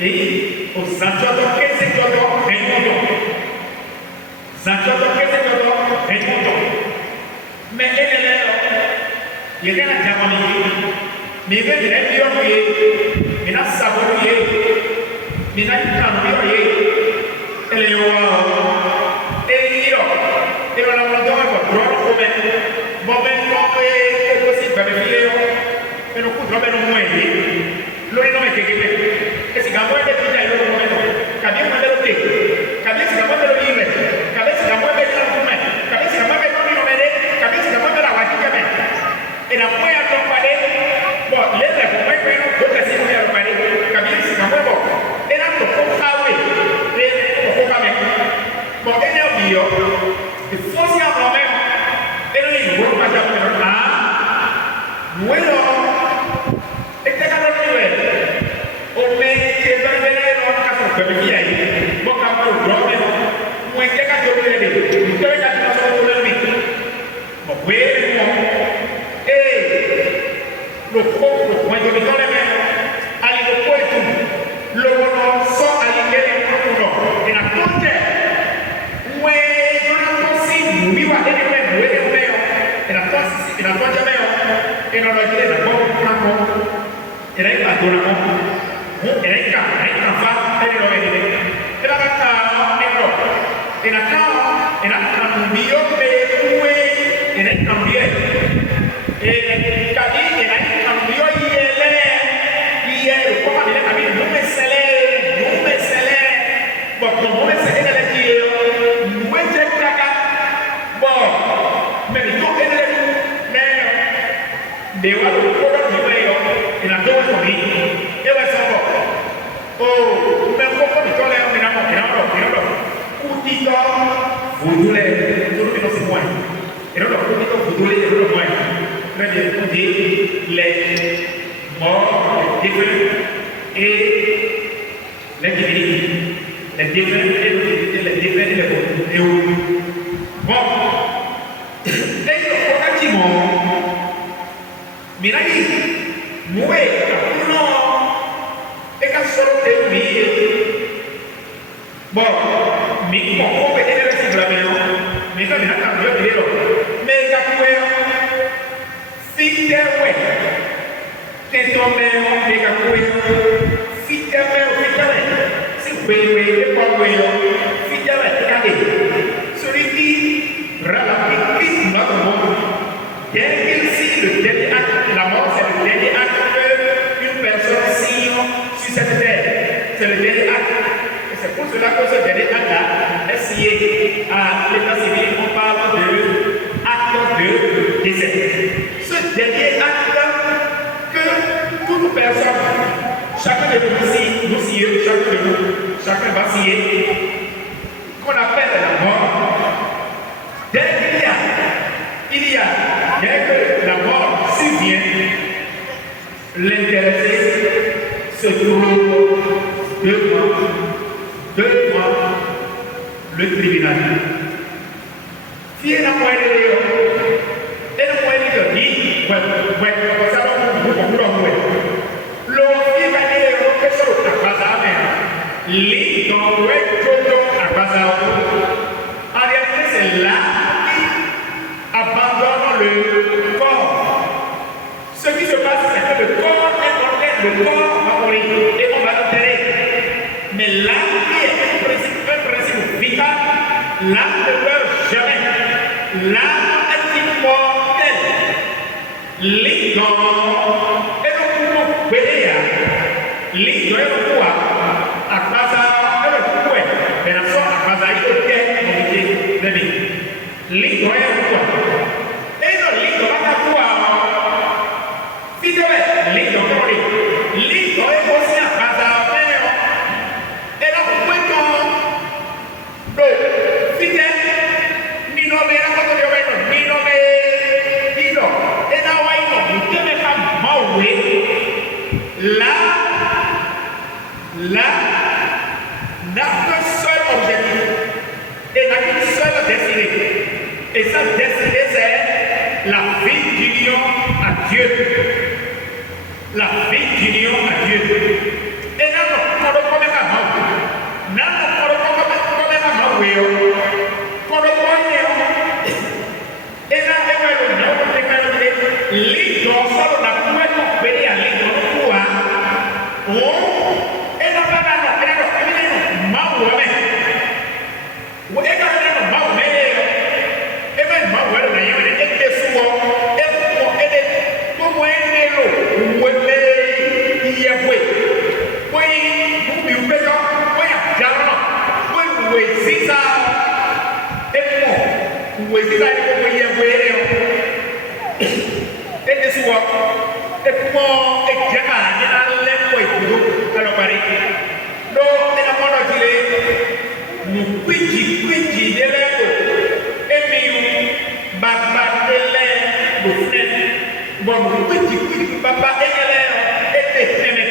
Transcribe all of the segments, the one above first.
Et au Zanjoto, qu'est-ce que Zanjoto, qu'est-ce que mais elle est là, il y a un diamant, mais il y a des biographies, il y a un savoir, il y a un cambriolé, elle est là, et il y a un abandon, bon, ben, c'est possible, mais le coup de l'homme est moins élevé, l'homme est élevé, et c'est quand même des petits aïeux, quand bien on a le thé, quand bien c'est quand même le livre, quand bien c'est quand même le document, quand bien c'est quand même le numéro, quand bien c'est quand même la voiture, et la moyen de parler, bon, les rêves, moi, je vais vous laisser vous faire parler, quand bien c'est quand même bon, et là, le coup ça, oui, et le coup quand même, bon, et là, il faut s'y avoir même, et là, il faut pas dire, ah, oui, non. Et sa destinée, c'est la vie d'union à Dieu. La vie d'union à Dieu. Et là, et non pas dans le mais ou et quand on a mais et même moi là il y a des souvent et pour moi l'eau ou il y a oui vous pouvez oui jarno oui c'est ça et moi oui c'est ça il y a oui et souvent et pour et jama ni alle ko ido alo bari do ina mono dile mu kwiji dele ko emi baba dele bo fne bon mu kwiji baba dele ete keme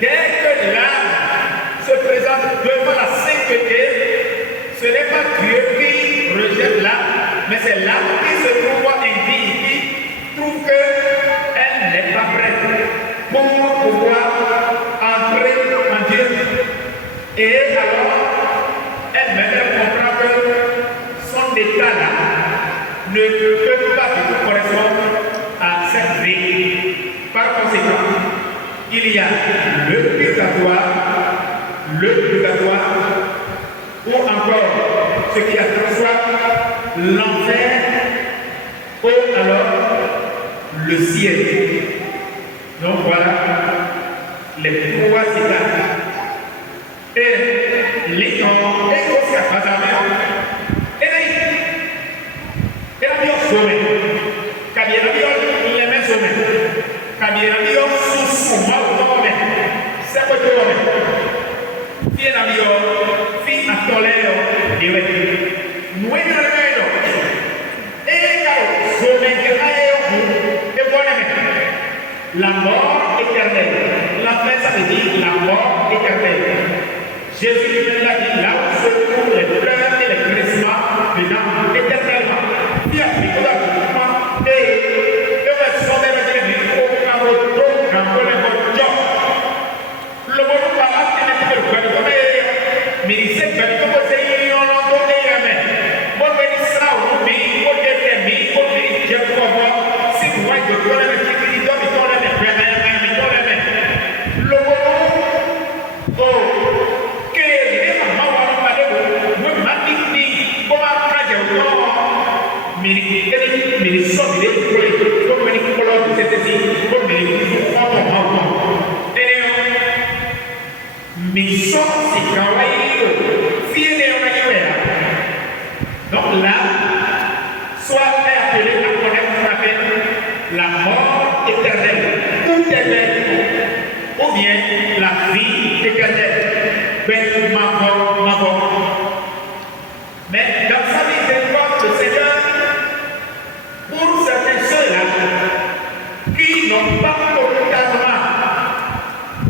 dès que l'âme se présente devant la sainteté ce n'est pas Dieu qui rejette l'âme mais c'est l'âme qui se trouve indigne qui trouve que n'est pas prête pour pouvoir entrer en Dieu. Et alors, elle-même comprend que son état-là ne peut pas du tout correspondre à cette vie. Par conséquent, il y a le purgatoire, ou encore ce qui a soit l'enfer, ou alors le ciel. Donc voilà les trois étapes. Et les temps, et aussi à Bazamé, et la vie au sommet. Quand il y a la vie, les mêmes sommets. Quand il y a la vie, sous moi, c'est quoi tu vois? Si la vie, si à tolère, il va dire, nous, et quand sommet, la mort éternelle. L'enfer, ça veut dire la mort éternelle. Jésus lui-même l'a dit, là où se trouvent les pleurs et les crissements, dedans, éternellement. Il a pris tout l'abonnement et il va sauver le Dieu au Cameroun, dans le job. Le bon parent, il est le mais il sait que comme c'est une donné, mais bon, il sera au mais il faut que je vois si vous voyez que vous avez donc là, soit appelé à connaître ce qu'on appelle la mort éternelle, ou bien la vie éternelle. Mais dans sa miséricorde, le Seigneur, pour certains ceux-là, qui n'ont pas totalement,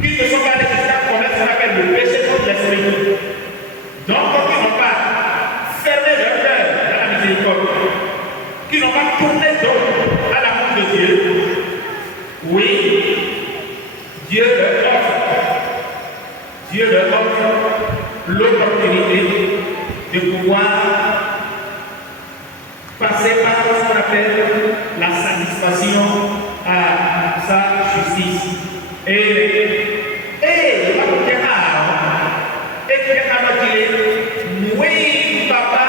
qui ne sont pas nécessaires pour connaître ce qu'on appelle le péché contre l'esprit, donc qui n'ont pas fermé leur cœur dans la miséricorde, qui n'ont pas tourné donc à l'amour de Dieu, oui, Dieu leur offre l'opportunité de pouvoir passer par ce qu'on appelle la satisfaction à sa justice. Et oui, papa,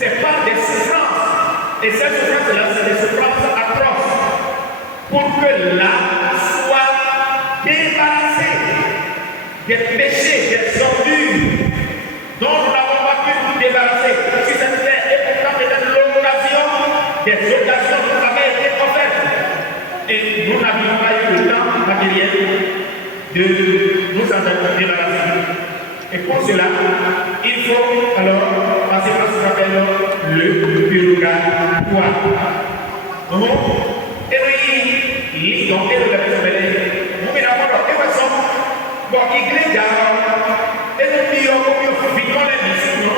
c'est pas des souffrances. Et cette souffrance-là, c'est des souffrances atroces. Pour que l'âme soit débarrassée des péchés, des ordures dont nous n'avons pas pu nous débarrasser. Si c'était et pourtant peut-être l'occasion des occasions qui nous avaient été offertes. Et nous n'avions pas eu le temps matériel de nous en débarrasser. Et pour cela, il faut alors passer par ce qu'on appelle le purgatoire. Et oui, donc, et le vous me d'abord, et vous sommes, bon, l'église d'abord, et nous disons, vivons les missions,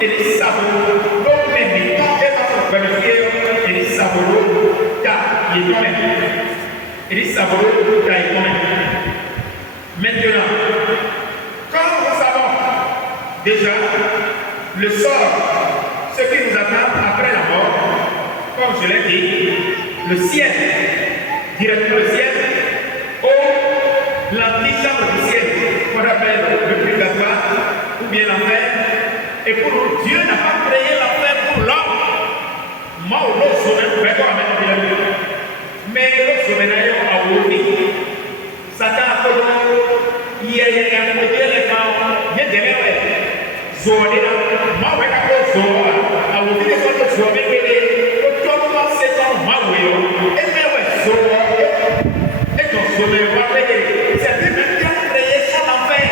et les sabots, donc les militants, et notre bénéficiaire, et les sabots, car il est quand même. Et les sabots, car il est quand même. Maintenant, déjà le sort, ce qui nous attend après la mort, comme je l'ai dit, le ciel, directement le ciel, ou l'antichambre du ciel, qu'on appelle le purgatoire, ou bien l'enfer. Et pour nous, Dieu n'a pas créé l'enfer pour l'homme. Moi, l'autre sommet, mais l'autre sommet, a oublié. Satan a fait il y a un peu de Zoé, moi, je vais Zoé, à vous dire que Zoé, le tournoi, c'est un Maoué, et même Zoé, et ton Zoé va payer. C'est lui-même qui a créé son enfer,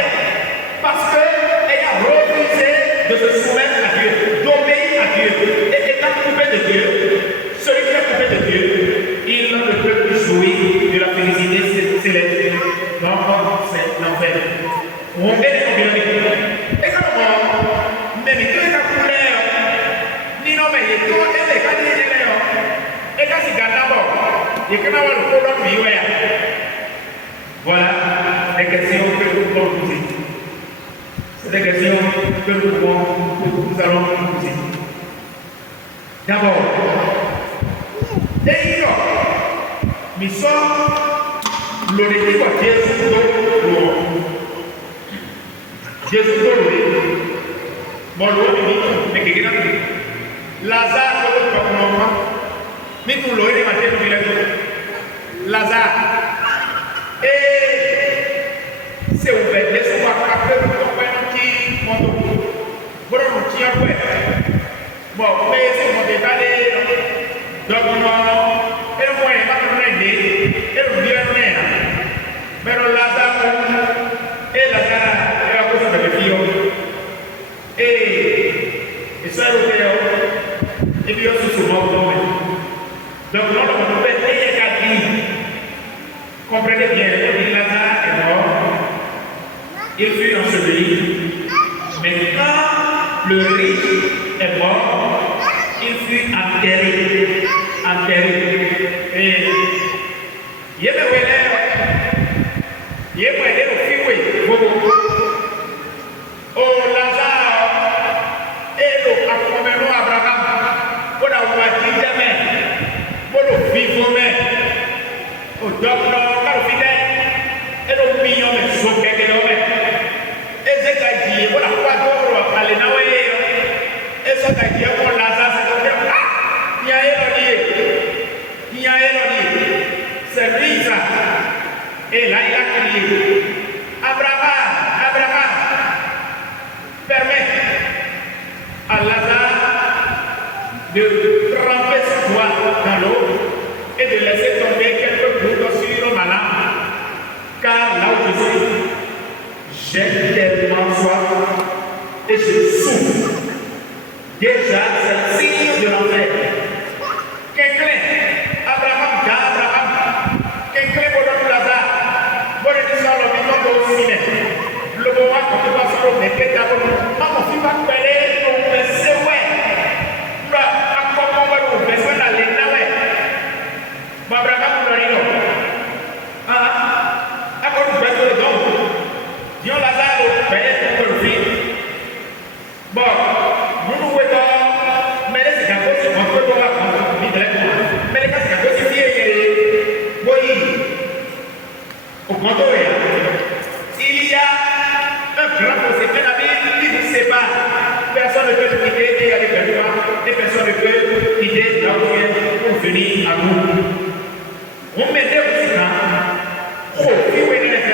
parce qu'elle a refusé de se soumettre à Dieu, d'obéir à Dieu, et étant coupé de Dieu. Celui qui est coupé de Dieu, il ne peut plus jouir de la félicité céleste. Donc, c'est l'enfer. On est les et comment, mais il y a couleur, ni non, mais il y a tout et quand c'est d'abord, il y a le problème. Voilà les questions que nous pouvons poser. C'est des questions que nous allons poser. D'abord, et nous sommes le récit de Jésus bon, mais qui est Lazare, mais tout le Lazare, et c'est ouvert, laissez-moi après le compagnon qui monte. Bon, on tient quoi? Bon, mais c'est mon détail, donc non, et le moyen, pas de et le bien, mais le Lazare, et Lazare. Et ça, et puis aussi souvent, donc là, on peut payer qu'à dire, comprenez bien, Lazare est mort, il fut enseveli, mais quand le riche est mort, il fut enterré. Et il y a au fioué, oh Lazare, et le accompagnement Abraham, pour avoir dit jamais, pour le vivre même, au docteur, par le fidèle, et le million de sauts qu'elle est. Et c'est qu'à dire, pour la foi d'or, aller dans et c'est qu'à dire, pour Lazare, c'est que il y a c'est lui ça. Et là, il a crié, Abraham, permet à Lazare de tremper son doigt dans l'eau et de laisser tomber quelques gouttes sur le malin. Car là où je suis, j'ai tellement soif et je souffre. Déjà, c'est le signe de l'enfer. Quelqu'un, Abraham, quelqu'un pour le Lazare, pour le descendre le million de ciné. Le moment où tu vas sur le métier d'abord, maman, tu vas payer ton PC, ouais. Tu vas accompagner ton PC dans les naves. Abraham, tu vas dire, encore une fois, le don. Dieu Lazare, payer pour le film. Bon, nous nous voyons, mais là, c'est un peu ce qu'on peut voir. Mais les cas, c'est un peu ce qui est. Oui, au contraire, il y a un grand procès qui vous sépare. Personne ne peut nous quitter et aller vers nous, et personne ne peut quitter là où pour venir à nous. On mettait aussi là, oh, qui est les terres.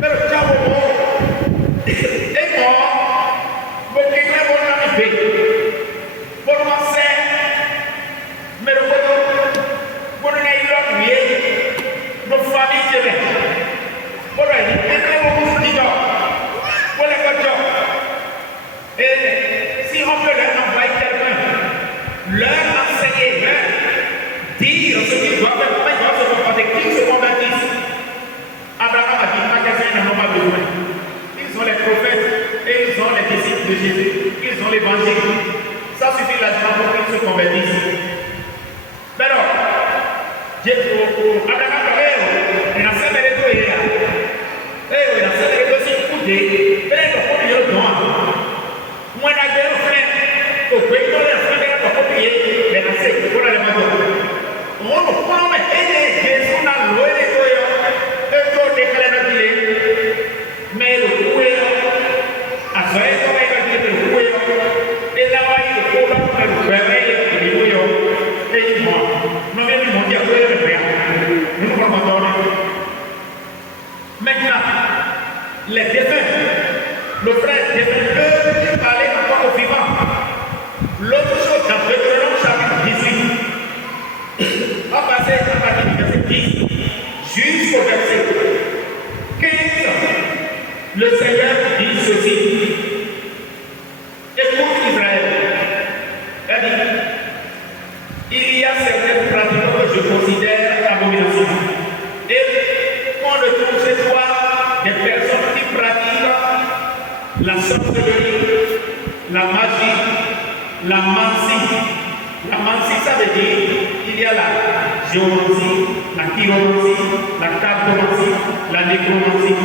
Mais le diable est mort, pour quelqu'un va arriver. Pour commencer, mais le pour nous aider, nos familles qui viennent. Pour nous aider, pour les voitures. Et si on peut leur envoyer quelqu'un, leur enseigner, leur dire ce qu'ils doivent faire, comment ils doivent se comporter, qu'ils se convertissent. Abraham a dit, magasins n'en ont pas besoin. Ils ont les prophètes et ils ont les disciples de Jésus. Ils ont l'évangile. Ça suffit largement pour qu'ils se convertissent. Mais alors, Abraham a dit, il a fait des Maintenant, les défunts, le frère défunt peut parler encore au vivant. L'autre chose, dans Deutéronome chapitre 18, on va passer à partir du verset 10 jusqu'au verset 15. Le Seigneur dit ceci. Écoute Israël. Il y a certaines pratiques que je considère abominables. Et on ne trouve chez toi des personnes qui pratiquent la sorcellerie, la magie, la mancie. La mancie, ça veut dire il y a la géomancie, la chiromancie, la cartomancie, la nécromancie.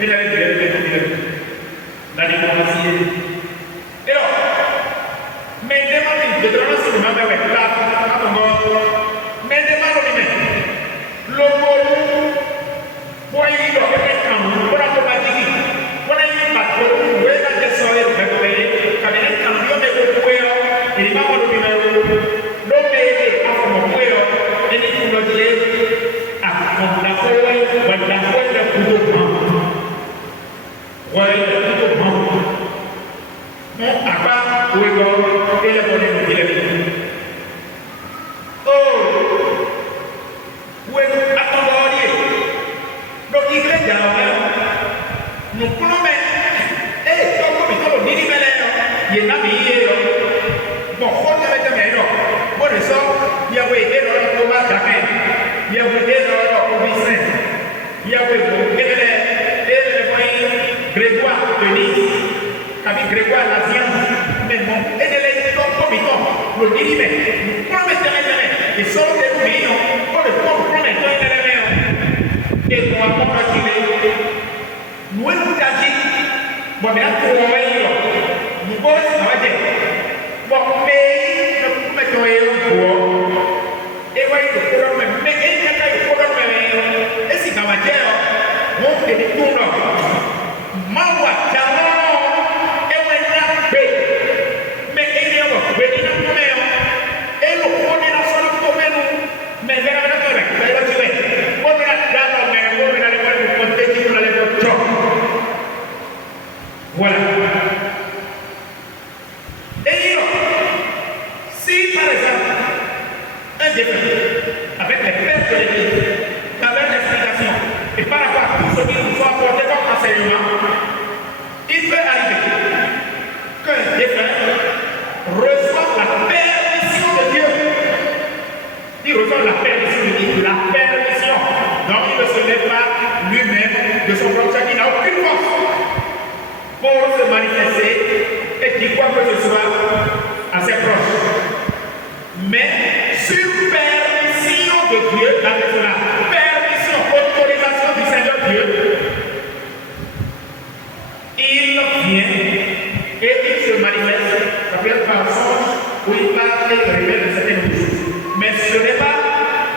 Et la nécromancie. Et alors, mais demandez, je te donne ce nom avec la mais demandez, le mot, voyez, il va faire un camp, pour automatique, pour un bateau, où est la gestion de la quand il y a un camion de courir, il va avoir le numéro, l'homme est à mon courir, et il faut le dire, à la foule, la foule de couteau. Voyez le couteau. Mon papa, où est le et le bonnet de l'élève. Nous prenons et comme nous dit il y a bon, on a été meilleur. Bon, le sort, il y a eu des Thomas Jamais, il y a eu des Augustin, il y a eu Grégoire Denis, avec Grégoire la science, mais bon, et les comme le dit nous prenons et sort des millions, on le prend et nous avons reculé. Nous avons dit, bon, mais nous avons dit, bon, mais nous mettons un pour, et voyez le programme, mais il y a un programme, et si dans ma terre, on fait des tours, Mawa, Tamo, et on est mais il y a un peu de et le premier national pour nous, mais vers la voilà. Et si par exemple, un député, avec les pertes de l'Église, avec l'explication, et par rapport à tout ce qui nous soit apporté comme enseignement, il peut arriver qu'un défunt reçoive la permission de Dieu. Il reçoit la permission de Dieu, la permission. Donc il ne se lève pas lui-même de son propre chacun, il n'a aucune force pour se manifester et dire quoi que ce soit à ses proches. Mais sur permission de Dieu, la permission, autorisation du Seigneur Dieu, il vient et il se manifeste, ça peut être par songe où il parle et révèle certaines choses. Mais ce n'est pas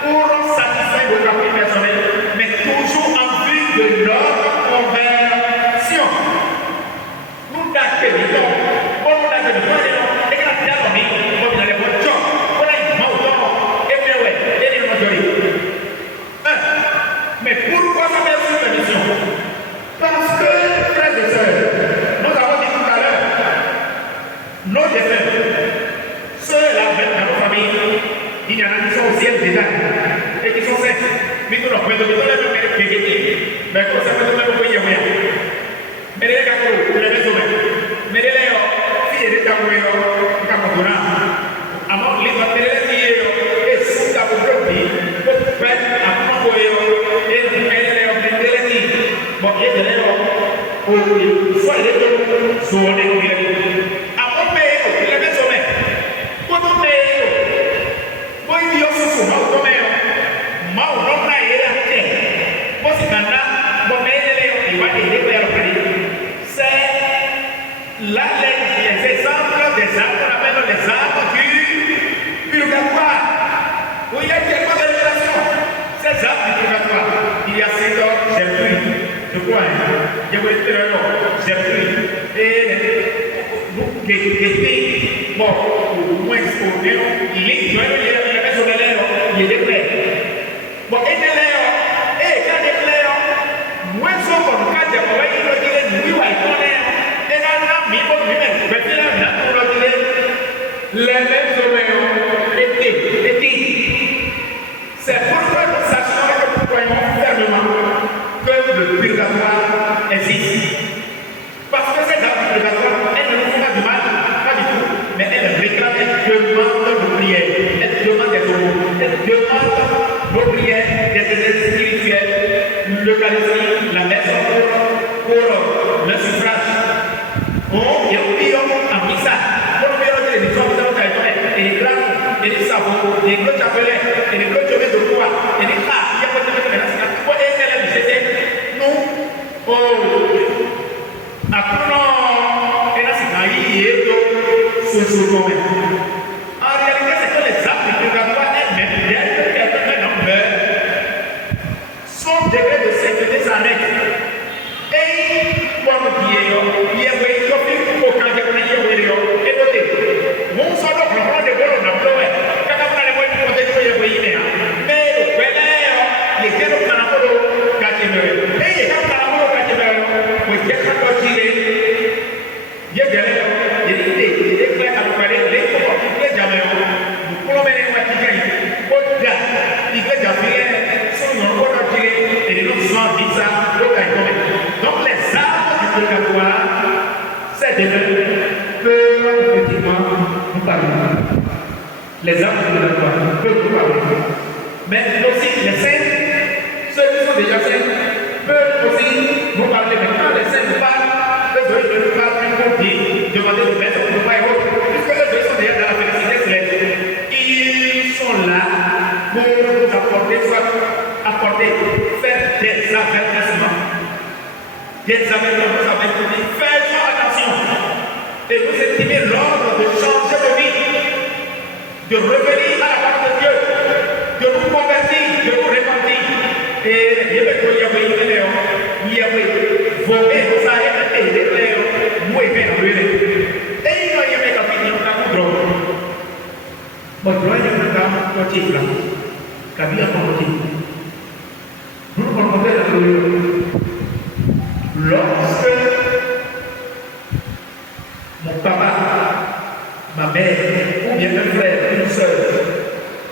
pour satisfaire votre appel personnel, mais toujours en vue de notre conversion. Nous t'accueillons, on nous accueille, et quand tu as dormi, on vient aller voir John, on a une mauvaise, et bien ouais, et les majorités. Mais pourquoi ça fait cette permission? Parce que, frères et sœurs, nous avons dit tout à l'heure, nos défunts, ceux-là, dans nos familles, il y en a qui sont au ciel déjà, et qui sont saints. Mais nous, nous pouvons les vérifier. Mais comment ça peut nous faire rien? Mais les gars, les maisons, mais les filles de Tamoyo, Kamodona, avant les matériels et sous la bouche, pour faire un Tamoyo, et les filles, bon, et de l'air, ou soit les deux, soit les deux. Avant les maisons, pour nous payer, pour y vivre sous ma domaine, ma domaine est la terre. Moi, c'est maintenant, bon, mais il va aider à c'est là, les exemples des arbres, on appelle les arbres du purgatoire. Où il y a tellement de révélations. Ces arbres du purgatoire, il y a 5 ans, j'ai pris. De quoi j'ai voulu faire un nom, j'ai pris. Et bon, au moins, il est sur le l'air, il est clair. Bon, et de l'air, et quand il est clair, moi, je suis comme quand j'ai envoyé le dilemme, oui, ouais, il est. Et là, mais il faut lui-même, mais il a pour le dilemme, les mêmes hommes étaient. C'est pourquoi nous sachons et nous croyons fermement que le purgatoire existe. Parce que ces âmes du purgatoire, elles ne nous font pas du mal, pas du tout, mais elles réclament, elles demandent nos prières, elles demandent des aumônes, elles demandent nos prières, des aides spirituelles, l'Eucharistie, la messe pour le suffrage. Oh, il y a un million en missa. Pour le million de l'émission, vous avez et les grands, et les savons, et les chapelets, et les clôtures de roi, et les cas, il y a pas de médecins. Pour aider la vie, nous, après, et là, c'est quand il est en réalité, c'est que les âmes du purgatoire elles-mêmes, bien que quelqu'un meurt, son degré de sainteté s'arrête. Et, pour nous dire, il y a eu aucun degré de et notez, mon son de comprendre de bon, on a pleuré. Quand on a les moyens de protéger, il y a eu mais le père, il était au canapé quand il meurt. Et il était au canapé quand il meurt. Il était quand il est. Il y a des donc les arbres du purgatoire, c'est des peuvent effectivement nous parler. Les arbres du purgatoire peuvent nous parler. Mais aussi les saints, ceux qui sont déjà saints, peuvent aussi nous parler. Maintenant les saints nous parlent, eux ne nous parlent plus pour dire, demander de mettre au pas et autres, puisque eux sont déjà dans la félicité céleste. Ils sont là pour nous apporter, faire des avertissements. Des avertissements, faisons attention. Et vous estimez l'ordre de changer de vie, de revenir à la parole de Dieu, de vous convertir, de vous repentir. Et il y avait volé, vous avez été Léo, vous avez été et il y avait la vie de drogue. Bon, droit de la motif là, Kabila motif. Nous nous rencontrons lorsque mon papa, ma mère, ou bien un frère, une soeur,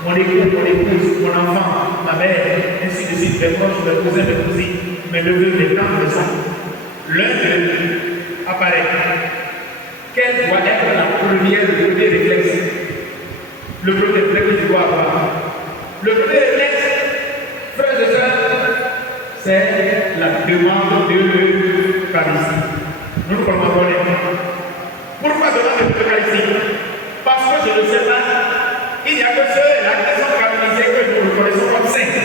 mon époux, mon épouse, mon enfant, ma mère, ainsi de suite, mes proches, mes cousins, mes cousines, mes neveux, mes tantes, mes oncles, l'un d'eux apparaît. Quel doit être le premier réflexe? Le premier réflexe que tu dois avoir. Le premier réflexe, frères et sœurs, c'est la demande de l'Eucharistie. Nous nous commençons. Pourquoi demander de l'Eucharistie? Parce que je ne sais pas, il n'y a que ceux-là qui sont canonisés que nous reconnaissons comme saints.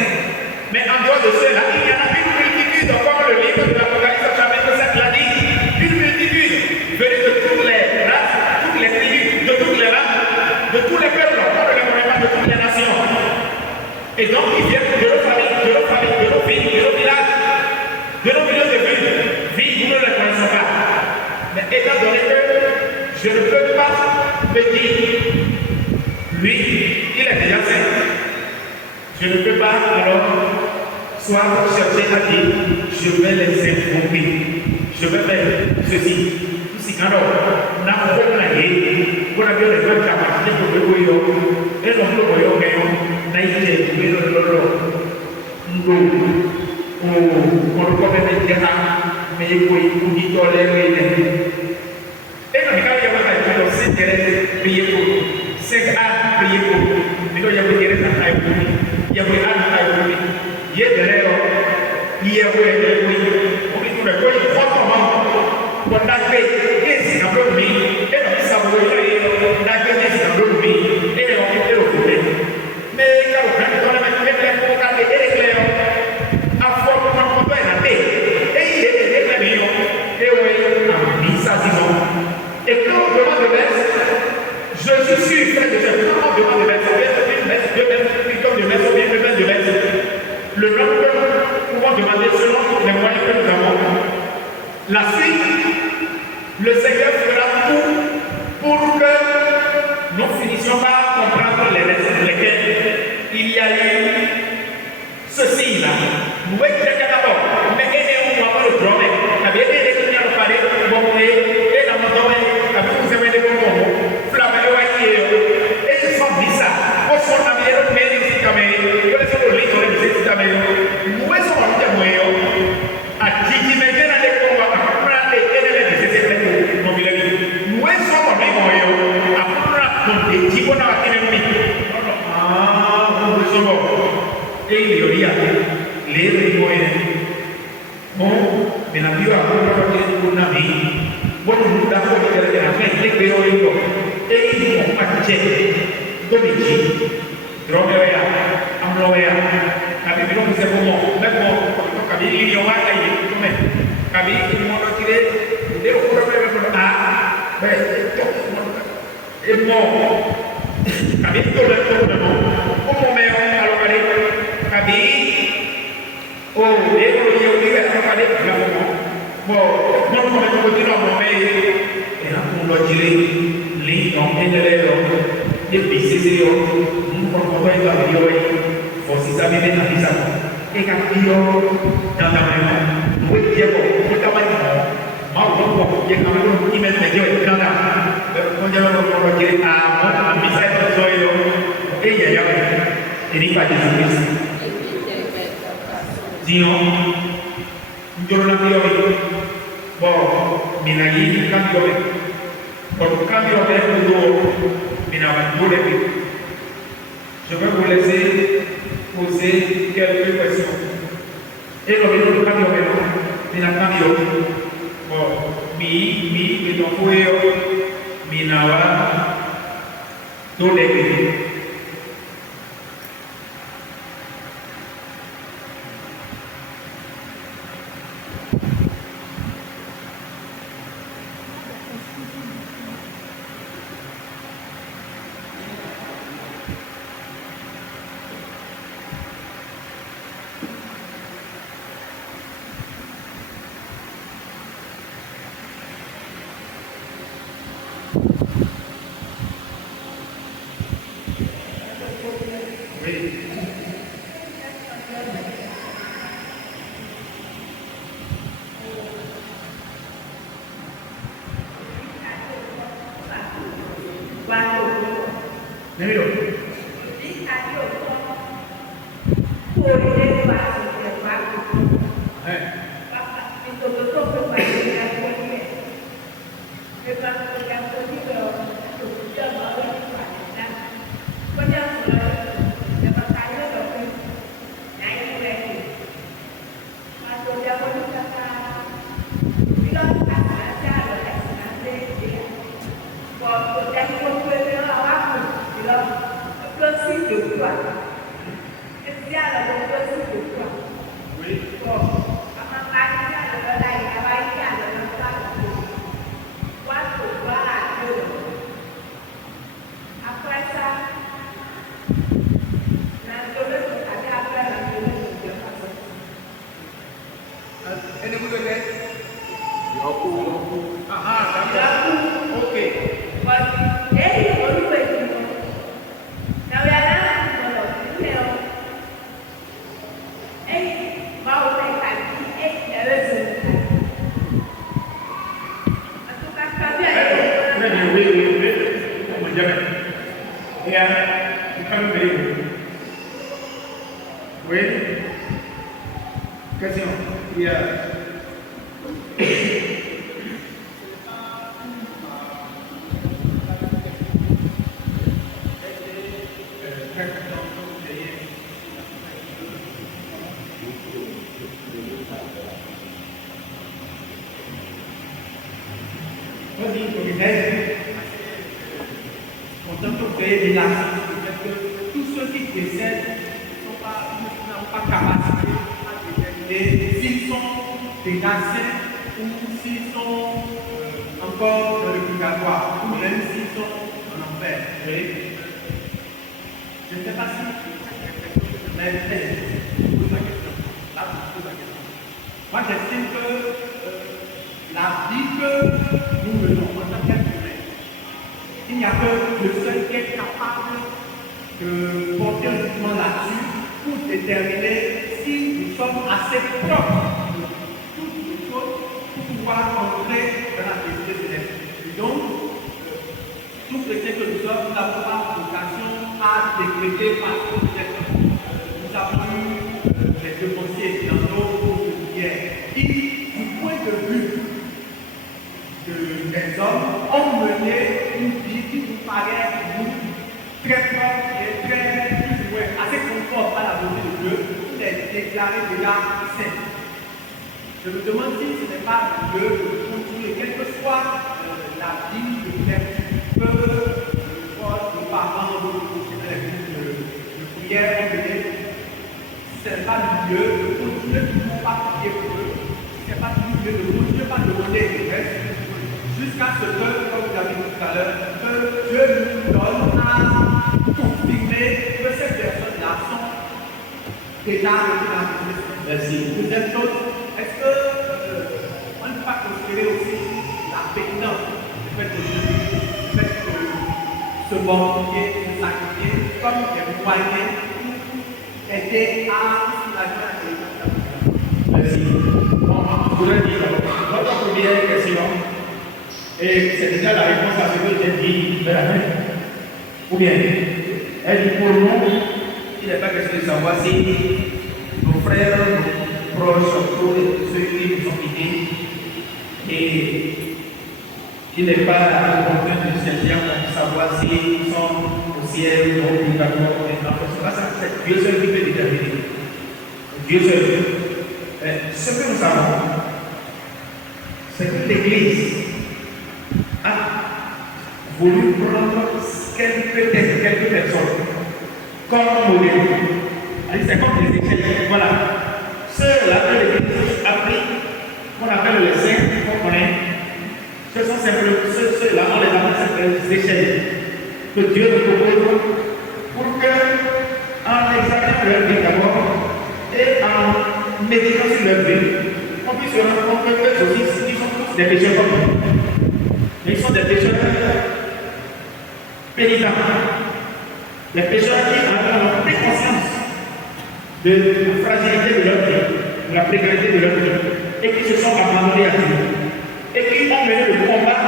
Mais en dehors de ceux-là, il y en a une multitude, comme le livre de l'Apocalypse chapitre 7 l'a dit, une multitude venue de toutes les races, toutes les tribus, de toutes les langues, de tous les peuples, pas de l'économie, de toutes les nations. Et donc, ils viennent de nos familles, de nos pays, de nos villages, de nos milieux de vie, nous ne les connaissons pas. Mais étant donné que je ne peux pas me dire, lui, il est déjà saint. Je ne peux pas alors soit chercher à dire, je vais les invoquer, je vais faire ceci. Alors, on a beaucoup on a vu les gens qui ont marché pour le voyant, et on peut voir qu'il y a un naïveté, mais on peut mettre des âmes, mais il faut y tolérer. Et quand il y a un Saint Thérèse, priez pour, Saint Anne, priez pour, mais il y a un Thérèse à taille pour lui, il y a un Anne à taille pour lui, il y a de l'air, il y a un oui, on dit tout le temps, il faut comment, on a fait, et non sapeva da che si dormì e non ero pure me caro non me mette un po' di vedere a fuoco non può bene a te e io e mio e io a ça, disons. Et quand on demande de messe, je suis fait de ce quand on demande de messe, une messe, deux messes, une tonne de messe, ou bien une messe de messe. Le nombre que nous pouvons demander selon les moyens que nous avons. La suite, le Seigneur fera tout pour que nous finissions par comprendre les raisons lesquelles il y a eu ceci là. Nous voyons que d'abord, mais il est où le drôme, il y a des gens qui ont parlé, bon, et dans mon domaine, vous avez des bons mots, flamme, et ils sont bizarres. Au fond, la vie est le meilleur du caméra, vous les faites au lit, vous les faites au caméra. Nous sommes en train de à Tiki, mais bien à l'école, à prendre les élèves de ces élèves, nous sommes en train de apprendre des types de e io lì le rimuove me la più a quello che una vita vuole da fuori della festa che io e io faccio dove ci trovo amloea capi non si può capi io guarda io come capi il modo che devo pure e mo capi tutto come me allora capi devo io dire capi non come continuo e appunto giri lì non tenere e bisogna un po' di io forse sapete la vita e capito da me voi dico che cammino ma un po' che cammino chi mette io e canta vogliamo proprio dire a mi sai cosa io e io e rifatti su questo Dio un giorno di oggi mi naghi cambio por cambio de mundo minavanture je vais vous laisser poser quelques questions et le cambio cambio mi no puedo minawa dole encore dans le purgatoire, ou même s'ils sont en enfer. Oui. Je ne sais pas si mais je pose la question. Là, je pose la question. Moi, j'estime que la vie que nous menons en tant qu'être humain, il n'y a que le seul qui est capable de porter un jugement là-dessus pour déterminer si nous sommes assez propres de toutes les choses pour pouvoir entrer dans la vérité céleste. Et donc, tout chrétien que nous sommes, nous n'avons pas vocation à décréter parce que nous avons eu des devanciers dans nos cours de prière. Et du point de vue des hommes, ont mené une vie qui nous paraît très propre et très plus ou moins assez conforme à la volonté de Dieu, qui est déclaré déjà saint. Je me demande si ce n'est pas Dieu de continuer, quelle que soit la vie de que nos parents ou les professionnels de prière ont mené, si ce n'est pas Dieu de continuer toujours pas prier pour eux, si ce n'est pas Dieu de continuer pas demander des restes, jusqu'à ce que, comme vous avez dit tout à l'heure, que Dieu nous donne à confirmer que ces personnes-là sont déjà avec la Bible. Merci. Deuxième chose, est-ce qu'on ne peut pas considérer aussi la pénitence, le fait de se mortifier, de se sacrifier, comme des moyens pour aider à soulager la pénitence? Merci. Bon, je voudrais dire, votre première question, et c'est déjà la réponse à ce que j'ai dit vers la fin. Ou bien, elle dit pour nous, il n'est pas question de savoir si nos frères, nos proches, surtout ceux qui nous ont quittés, et il n'est pas en train de chercher à savoir s'ils sont au ciel ou au purgatoire ou en enfer. C'est Dieu seul qui peut déterminer. Dieu seul. Ce que nous savons, c'est que l'Église a voulu prendre quelques personnes comme modèle. C'est comme des échelles. Voilà. Ceux-là que l'Église a pris, qu'on appelle les saints, qu'on connaît, ce sont simplement ceux-là, on les appelle des échelles que Dieu nous propose pour que, en examinant leur vie d'abord et en méditant sur leur vie, on puisse se rendre compte qu'eux aussi, ils sont tous des pécheurs comme nous. Mais ils sont des pécheurs pénitents. Les pécheurs qui ont pris conscience de la fragilité de leur vie, de la précarité de leur vie, et qui se sont abandonnés à Dieu, et qui ont mené le combat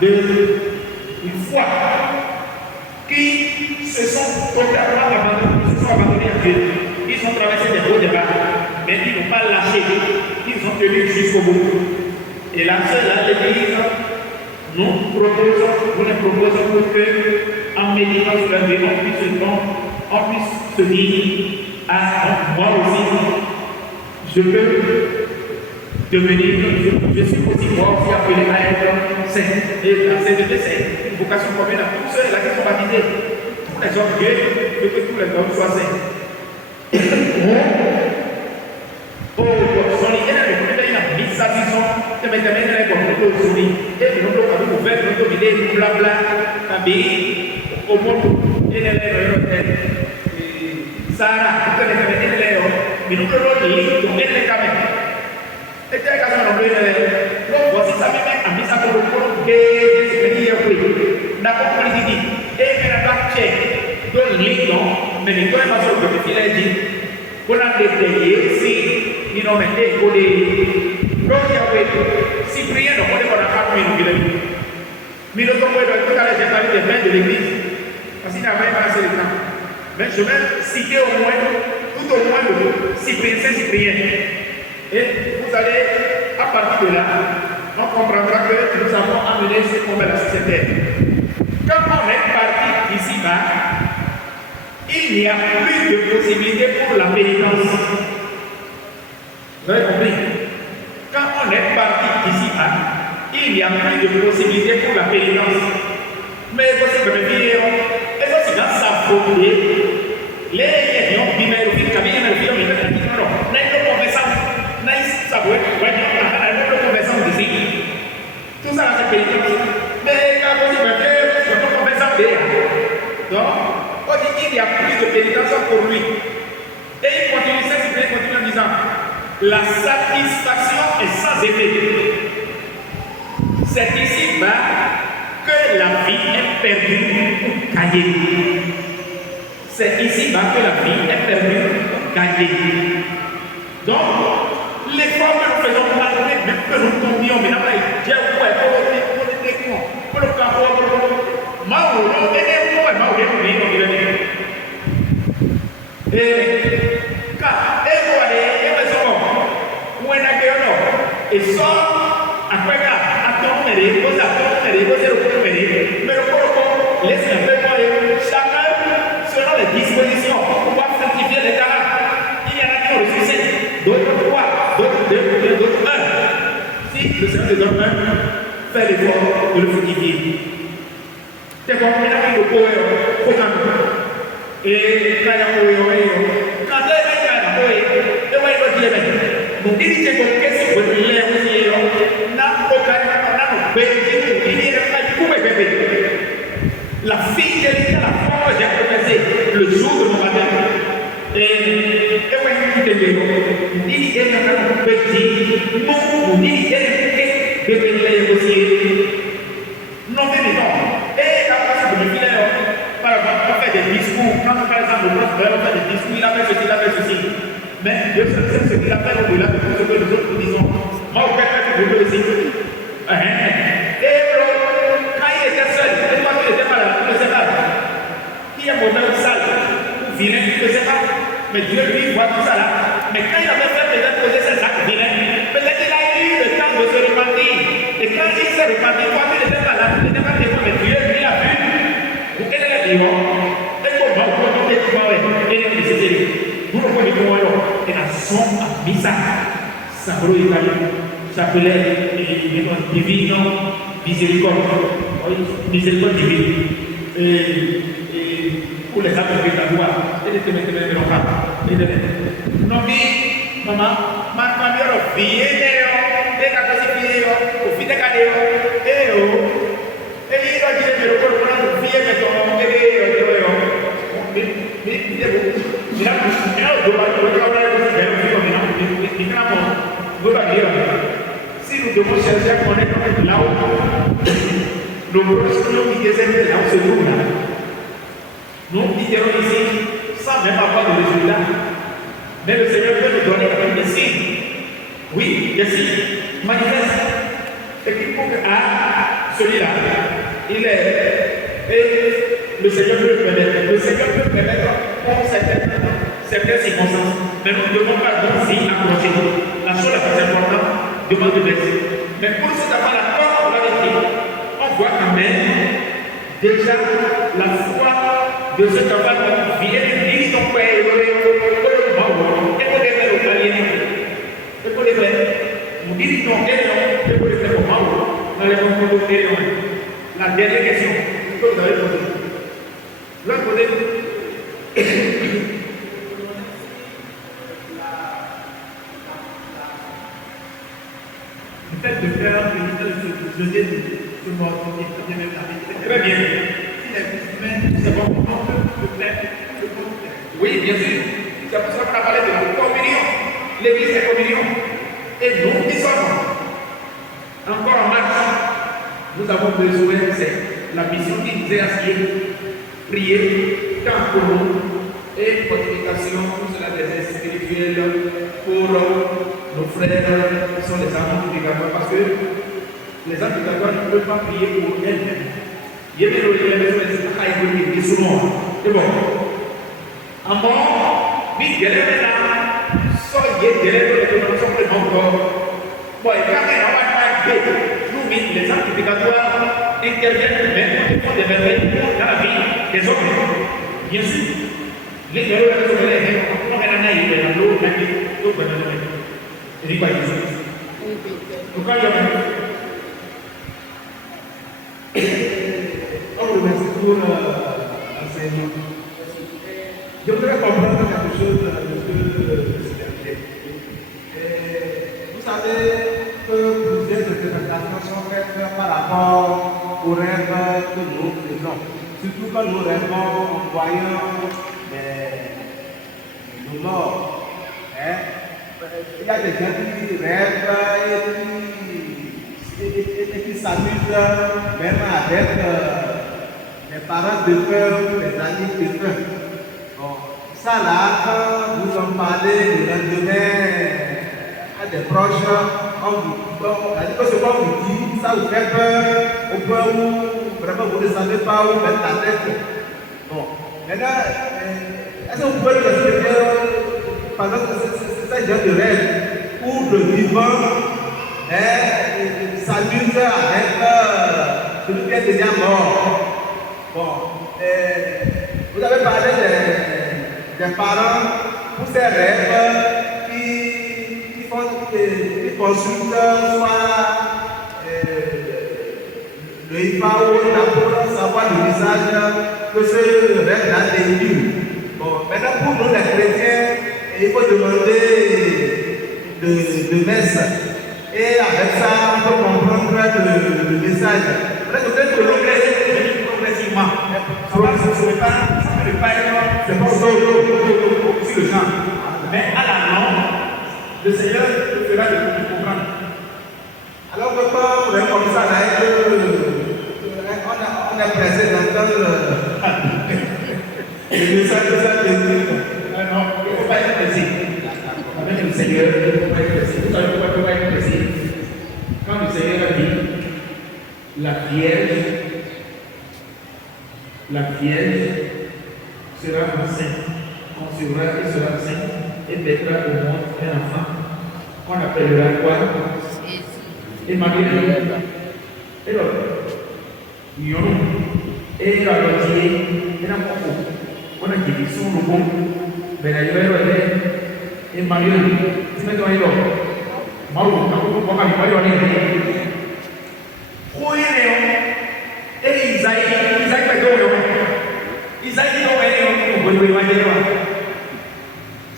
d'une foi, qui se sont totalement abandonnés à Dieu. Ils ont traversé des hauts débats, mais ils n'ont pas lâché, ils ont tenu jusqu'au bout. Et là, l'Église nous les proposons pour que, en méditant sur la vie, on puisse se dire, moi aussi, je peux devenir, je suis aussi moi aussi appelé à être saint. Et la sainteté, c'est une vocation commune à tous ceux-là qui sont baptisés. Tous les hommes, Dieu veut que tous les hommes soient saints. Sono in una messa di son, che mette nelle porte soli, e non lo capisco, non lo vedo, bla bla, capi, o molto, e nelle Sara, tutte le camere nelle non lo lì, nelle camere. E te caso non vede, non si sa bene, a messa con un che si vede qui, da poco di di, e per la c'è, non lì, no, me ne come ma solo per ti leggi. Con la sì, di nome e con i propri avventi si priano con le parole mi lo trovo da tutta la gente del bene dell'Église parce qu'il n'avait pas assez de temps mais je vais citer au moins tout au moins le Cyprien et vous allez à partir de là on comprendra que nous avons amené ce combat à la société quand on est parti d'ici-bas il n'y a plus de possibilité pour la pénitence. Vous avez compris? Quand on est parti d'ici, il n'y a plus de possibilité pour la pénitence. Mais vous savez dire, et ça c'est dans sa volonté. Les gens qui m'ont dit que les gens qui m'ont dit que les gens qui m'ont dit que pour lui. Et il continue, il continue en disant, la satisfaction est sans effet. C'est ici-bas que la vie est perdue ou gagnée. C'est ici-bas que la vie est perdue ou gagnée. Donc, l'effort que nous faisons malgré même que nous tombions, mais là, il y a pour le et ça, après, chacun selon les dispositions pour pouvoir fructifier les talents. Il y en a qui ont le succès, d'autres 3, d'autres 2, d'autres 1. Si le Seigneur te donne un, fais l'effort de le fructifier. C'est comme il a mis le programme. Et quand il y a un quand il y a un nous disons que qu'est-ce que vous voulez aussi, la fidélité à la foi, j'ai commencé le jour de mon baptême. Et vous dit, nous dit, non, mais non. Et la place de me par exemple, on fait des discours. Quand par exemple, le prof fait des discours, il a fait ceci, il a fait ceci. Mais Dieu sait ce qu'il appelle au-delà de tout ce que nous autres disons. Moi, vous faites vous aussi. Et quand il était seul, et quand il était pas là, il ne sait pas. Qui est mon même salle, vilain, il ne sait pas. Mais Dieu lui voit tout ça là. Mais quand il avait fait peut-être poser ses actes vilains, peut-être il a eu le temps de se repentir. Et quand il s'est repenti, quand il n'était pas là, il n'était pas témoin, mais Dieu lui a vu. Vous quel est le vivant? Et comment vous pouvez voir et nous le voyons et la son à Misa, Sabro Italien, s'appelait divine miséricorde, miséricorde divine. Et pour les âmes de la loi, et les témoins de l'enfant. Non, dit, maman, ma famille, vienne, et la casifiée, au fil de cadéo, et il va dire que le corps de vie est ton si nous devons chercher à connaître là où nos proches qui décèdent là où se trouvent là, nous quitterons ici sans même avoir de résultat. Mais le Seigneur peut nous donner des signes. Oui, des signes manifestes. Et qu'il faut que celui-là, il est. Et le Seigneur peut le permettre. Le Seigneur peut le permettre pour certaines circonstances. Mais nous ne devons pas donc s'y accrocher. La chose la plus importante demande de baisser. Mais pour ce avoir la foi, on l'a dit, on voit quand même déjà la foi de cet enfant qui vient de dire son père et pour les faire au allié. Et pour les faire, nous disons et pour les faire au Mao, dans les concours de la dernière question que vous avez posée. Là, vous avez le fait de faire le donner ce mot qui est même la vie. Très bien. Si les musulmans, c'est bon, on peut le faire. Oui, bien sûr. C'est pour ça qu'on a parlé de la communion. L'église est communion. Et nous qui sommes encore en marche, nous avons besoin, c'est la mission qui nous est assignée. Prier, tant pour nous, et fortification, tout cela des spirituels pour nos frères qui sont les âmes purgatoires, parce que les âmes purgatoires ne peuvent pas prier pour elles-mêmes. Il y a des gens qui disent c'est bon. En bon, vite, il y a des gens qui sont vraiment bon, et quand on va faire nous, les âmes purgatoires interviennent même pour des merveilles dans la vie des hommes. Bien sûr, les gens qui sont là, on va l'analyser, on va l'analyser, on va l'analyser. Et quoi, pourquoi il y a on vous remercie pour l'enseignement. Je voudrais comprendre quelque chose de ce que vous avez dit. Vous savez que plusieurs interprétations sont faites par rapport aux rêves que nous faisons. Surtout quand nous rêvons en voyant de mort. Hein? Il y a des gens qui rêvent et qui s'amusent même avec les parents de peur, les amis de peur. Bon, ça là, quand vous en parlez le lendemain à des proches, ce qu'on vous dit, ça vous fait peur, au point où vraiment vous ne savez pas où mettre la tête. Bon, maintenant, est-ce que vous pouvez nous expliquer, pendant que c'est un genre de rêve, où le vivant s'amuse avec celui qui est déjà mort? Bon, vous avez parlé des parents pour ces rêves qui consultent soit le IFAO pour savoir le visage que ce rêve-là désigne. Bon, maintenant pour nous les chrétiens, il faut demander de messe. Et avec ça, on peut comprendre le message. Peut-être que l'on progressivement. Ça ne peut pas être, c'est pas aussi le genre. Mais à la langue, le Seigneur te fera de comprendre. Alors que quand on est comme ça, on est pressé d'entendre le message de ça. Non, il ne faut pas être pressé. Avec le Seigneur, il ne faut pas être pressé. Vous savez pourquoi il ne faut pas être pressé? Quand le Seigneur a dit, la Vierge sera enceinte, concevra et sera enceinte et mettra au monde un enfant qu'on appellera quoi? Emmanuel. Et alors, et alors, on a dit son logo, mais la Emmanuel, tu mets ton héros. Mauro, on va aller. Et Isaïe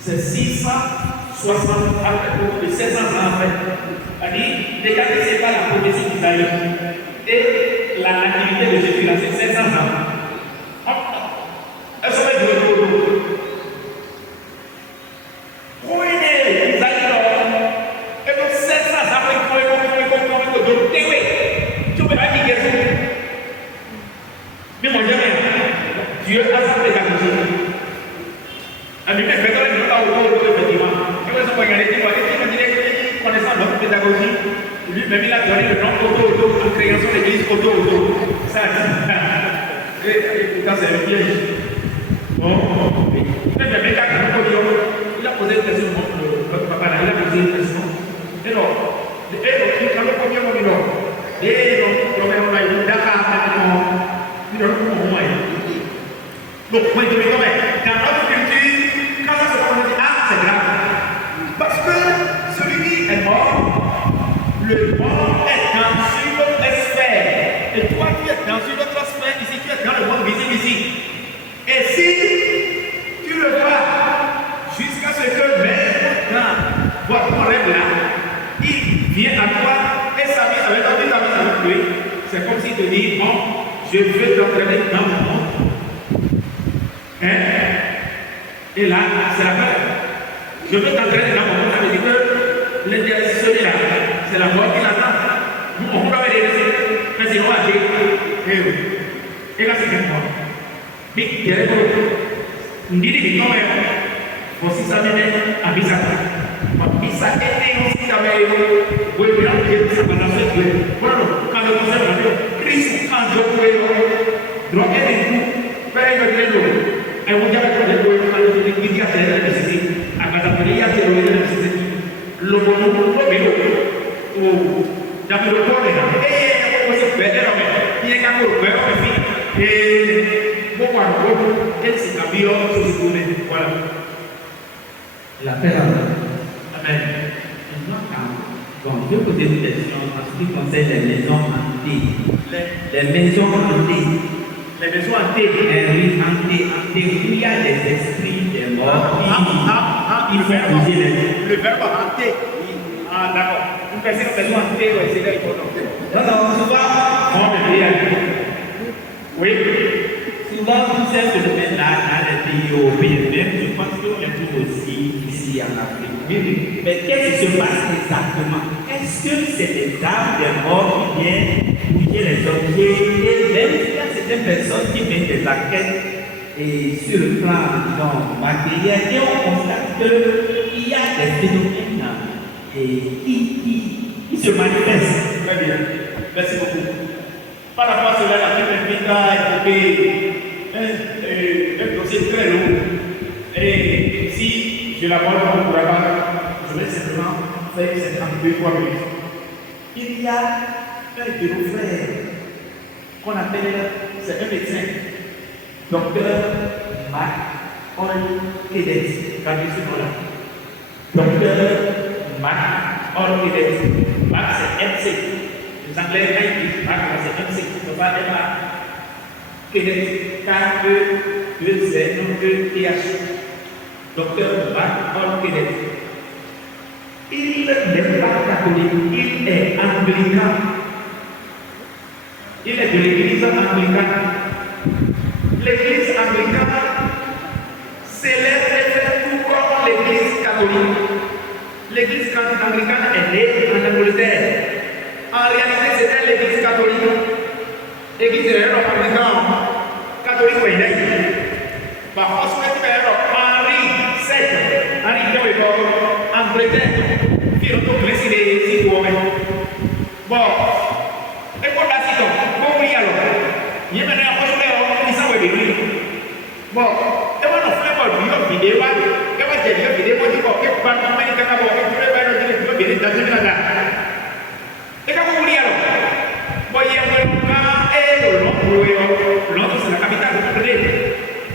c'est 660 après, 700 ans après. C'est-à-dire, regardez, c'est pas la prophétie d'Isaïe. Et la nativité de Jésus, là, c'est 700 ans. Est-ce que vous voulez Dieu a sa pédagogie. Ami, mais faites le pas au effectivement. Je vais vous regarder, connaissant notre pédagogie, lui-même il a donné le nom Auto, en créant son église Auto. Ça, et quand c'est un piège. Bon, il a posé une question, notre papa là, il a posé une question. Et donc, quand le premier mot, et donc, on a eu Dakar, donc, dans notre culture, quand ça se prononce, c'est grave. Parce que celui qui est mort, le mort est dans une autre sphère. Et toi, tu es dans une autre sphère, ici, tu es dans le monde visible ici. Et si tu le vois jusqu'à ce que même voir ton rêve là, il vient à toi et s'amuse avec toi, tu t'amuses avec lui. C'est comme s'il te dit, bon, je veux t'entraîner dans mon monde. Et là, c'est la peur. Je veux t'entraîner dans mon monde, ça veut dire que celui-là, c'est la mort qui l'attend. Nous, on peut aller ici, mais sinon, on va dire, et là, c'est quelle mort? Mais, il y a des choses. On dit, mais non, mais, aussi ça m'aide à Misaka. Misaka est aussi dans mes oui, mais là, ça va dans cette way. Voilà, quand le conseil va dire, Christ, quand je peux, donc, aidez-nous, faites-le. E un già per voi quando ti guidi a terra e si a casa per gli altri lo lo vedo o da per lo cuore e così bene no mi è capo per me e buon guardo e si cambiò su sicuro voilà la paix amen bon je pose une question en ce qui concerne les maisons hantées les maisons hantées. Les maisons hantées, où il y a des esprits des morts qui font bouger les gens. Le verbe hanter. Ah, d'accord. Une personne qui maison hantée, c'est là, il faut non, souvent, oui. Souvent, tous ces phénomènes-là, dans les pays européens, même je pense qu'on les trouve aussi ici en Afrique. Mais qu'est-ce qui se passe exactement? Est-ce que c'est des dames, des morts qui viennent bouger les objets? Et même s'il y a certaines personnes qui viennent des enquêtes et sur le plan, disons, matériel, et on constate qu'il y a des phénomènes qui se manifestent. Très bien. Merci beaucoup. Par rapport à cela, la République a évoqué un dossier très long. Et si je l'aborde dans le travail, je vais simplement faire 52 minutes. Il y a un de nos frères qu'on appelle, c'est un médecin, docteur Marc Orkedet. Regardez ce nom-là. Docteur Marc Orkedet. Marc, c'est MC. Les Anglais, quand ils disent Marc, c'est MC. C'est pas M-A. Kedet. K-E-2-Z-2-T-H. Docteur Marc Orkedet. Il n'est pas catholique, il est anglican. Il est de l'église anglicane. L'église anglicane célèbre et fait tout comme l'église catholique. L'église anglicane est née en Angleterre. En réalité, c'était l'église catholique. L'église de l'Europe anglicane, catholique ou énergie. Par contre, Henri VII, Henri VII, Angleterre, qui ont tout laissé les hommes. Bon, et pour la cité, bon, oui, alors, il y a maintenant un projet, il s'en va de lui. Bon, et moi, on fait une vidéo, et moi, j'ai une vidéo, je dis, ok, pas de mal, il y a un bon, et tu veux pas le dire, tu veux bien, tu veux bien. Et quand vous voulez, alors, bon, il y a un cas, et Londres, c'est la capitale de l'Angleterre.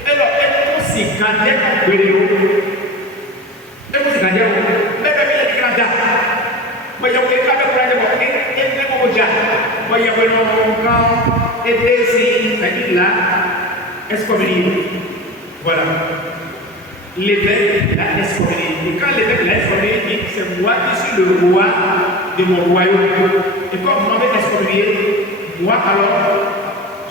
Et alors, et aussi, quand il y a un vidéo, et vous, c'est quand il y a un vidéo, voilà. L'évêque l'a excommunié. Et quand l'évêque l'a excommunié, il dit c'est moi qui suis le roi de mon royaume. Et comme vous m'avez excommunié, moi alors,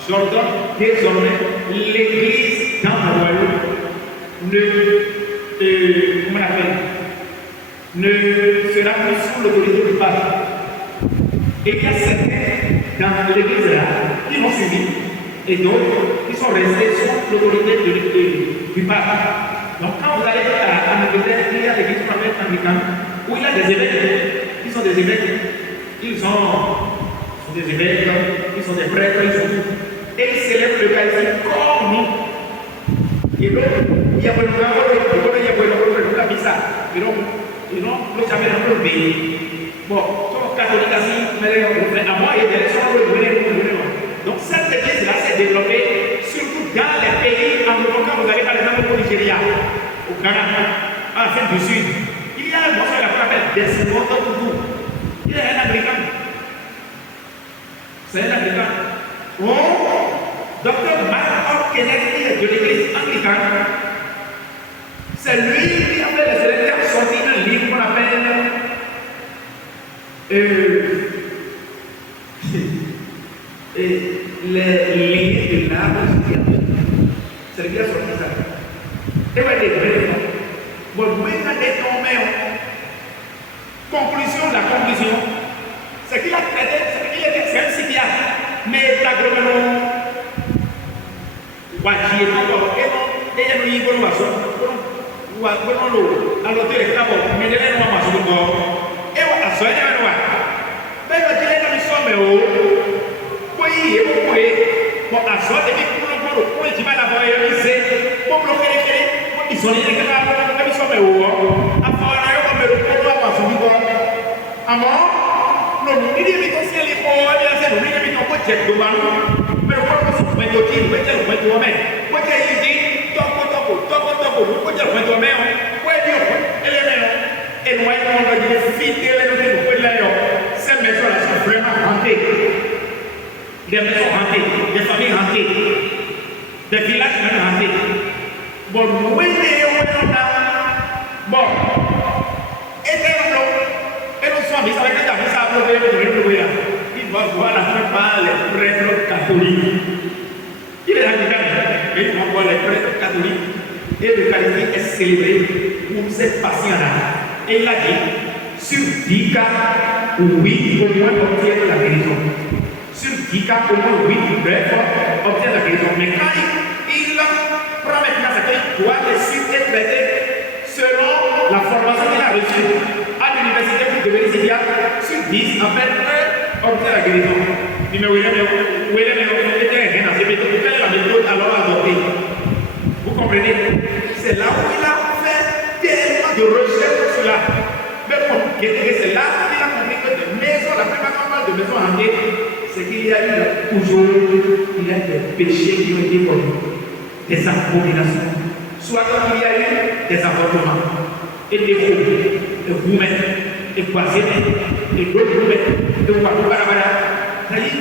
j'ordonne désormais l'église dans mon royaume comment on appelle, ne sera plus sous l'autorité du pape. Et il y a certains dans l'église là qui l'ont suivi et d'autres qui sont restés sous l'autorité du pape. Donc quand vous allez en Angleterre, il y a l'église qu'on appelle anglicane, où il y a des évêques qui sont des évêques, ils sont des évêques, ils sont des prêtres, et ils célèbrent l'Eucharistie comme nous. Et donc, il y a un la misa, et donc, le jamais dans le pays. Bon, comme catholique, à moi, il y a des gens qui veulent. Donc, cette église-là s'est développée surtout dans les pays anglophones. Vous allez par exemple au Nigeria, au Ghana, en Afrique du Sud. Il y a un monsieur qui s'appelle Desmond Tutu. Il est un Américain. C'est un Américain. Docteur Marc Orkedet de l'église anglicane. C'est lui qui a fait les électeurs sortir un livre qu'on appelle les lignes de l'arbre. C'est lui qui a sorti ça. Et vous allez dire, bon, vous avez tombé. Conclusion de la conclusion, c'est qu'il a traité, c'est un psychiatre, mais il a globalement. Wajie n'importe quel et il y a une évaluation ou à l'eau à l'hôtel et d'abord mais les gens vont se voir et voilà ça il y a un noir mais quand il est dans le sommet oui et oui bon à ça et puis pour le tu vas l'avoir et c'est pour bloquer les ils sont les gars dans le sommet à part là on met le point à se voir avant non il dit mais quand c'est les points bien c'est lui il dit on peut check devant mais le point c'est mais tu dis mais tu mais tu mais quoi qu'il dit topo quoi dire mais tu mais quoi dire et nous on va dire fidèle nous pour là ces maisons là sont vraiment hantées des maisons hantées des familles hantées des villages même hantés bon nous on a bon et nous sommes avec les amis ça va le il va voir la fin par les prêtres catholiques. Il est anglican, mais il va voir les prêtres catholiques et l'Eucharistie est célébrée pour cette patience-là. Et il a dit, sur 10 cas, oui, au moins obtient la guérison. Sur 10 cas, au moins oui, obtient la guérison. Mais quand il prend maintenant ce qu'il doit être traité selon la formation qu'il a reçue à l'université pour devenir étudiant, sur 10, en fait, obtient la guérison. Mais William était rien dans ces méthodes. Quelle est la méthode alors adoptée? Vous comprenez? C'est là où il a fait tellement de recherches sur cela. Mais bon, c'est là où il a compris que des maisons, la plupart quand on parle de maisons hantées, c'est qu'il y a eu toujours des péchés qui ont été commis, des abominations. Soit qu'il y a eu des avortements, et des faux, des roumains, des poissonnés, et d'autres roumains, de Wabarabara. C'est-à-dire,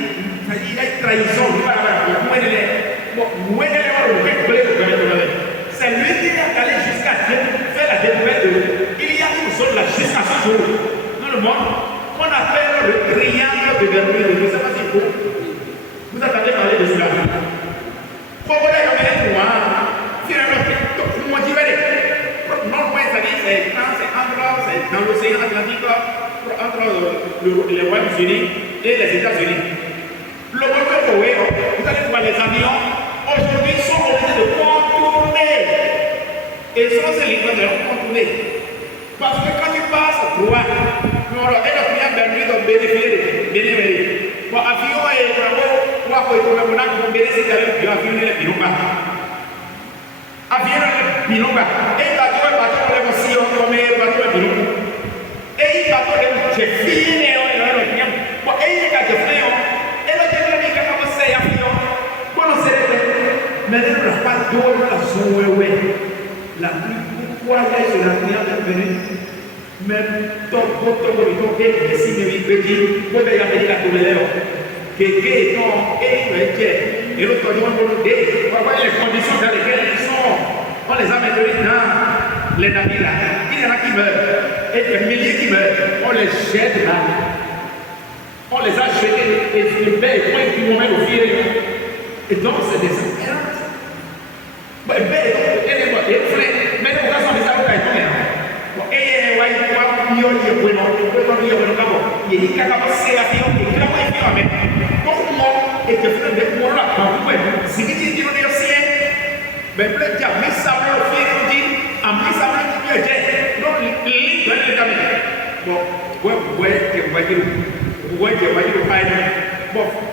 il y a une trahison, c'est lui qui est allé jusqu'à faire la découverte de. Il y a une zone là jusqu'à ce jour dans le monde qu'on appelle le triangle de Bermude. Je ne sais pas si vous attendez parler de cela. Pourquoi il y a un point? Finalement, non, c'est dans l'océan Atlantique, entre les Royaumes-Unis et les États-Unis. Le moteur, vous allez voir les avions, aujourd'hui sont obligés de contourner. Et sont ces lignes de contourner. Parce que quand tu passes droit, et le client Bermude va bénéficier. Bon, avion et travaux, quoi que tu veux bénéficier de l'avion et le binouba. Avion et le binouba. Et bateau, le aussi, on met bateau et binouba. Et bateau, j'ai fini, et bon, et il y a des fléaux. Et le dernier qui a commencé à faire, bon, c'est mais il n'y a pas d'eau, la souhait. La pluie, pourquoi il y a sur la prière de venir? Même ton et si il veut dire, vous avez amené la colère. Et l'autre dit, on va les conditions dans lesquelles ils sont. On les a maintenus dans les navires là. Il y en a qui meurent. Et des milliers qui meurent. On les jette là. On les a jetés et ils paient et puis ils vont au fil. Et donc c'est des espérances.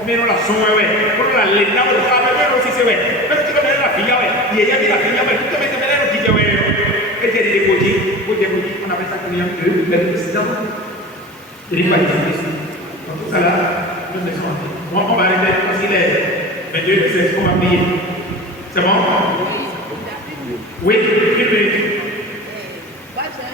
Mais non la son pour la lena o la si se ve pero chico me la filla y ella mira filla me tú me te me lo quito que te digo oye una vez que me necesitamos de país donc ça là nous sommes moi on va arrêter parce qu'il est 22 c'est comme un billet c'est bon oui gracias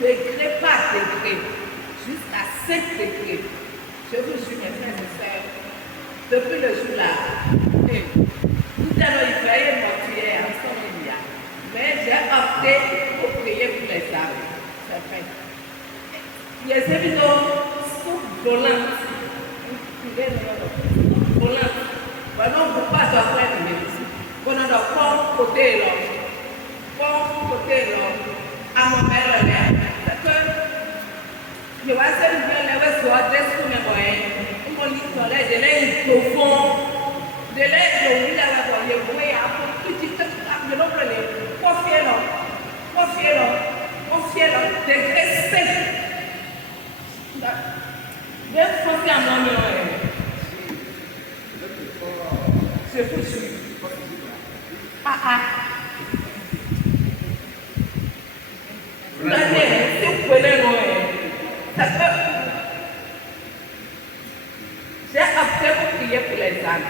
degré par degré, jusqu'à 5 degrés. Je vous jure, mes frères et sœurs, depuis le jour là, tout à l'heure, il fallait mortuaire en Somalia. Mais j'ai opté pour prier pour les âmes. C'est fait. Il y a des vidéos violentes. Violentes. Voilà, on ne peut pas s'offrir de médecine. On a encore côté l'homme. À mon père, parce que je vais se lever les soirs de ce qu'on est moyen. On lit sur les délais profonds, délais de l'huile à la voie, les bouées à petit peu de l'ombre, les confiez-le, degré 5. Bien français à mon nom. C'est foutu. J'ai opté pour prier pour les âmes.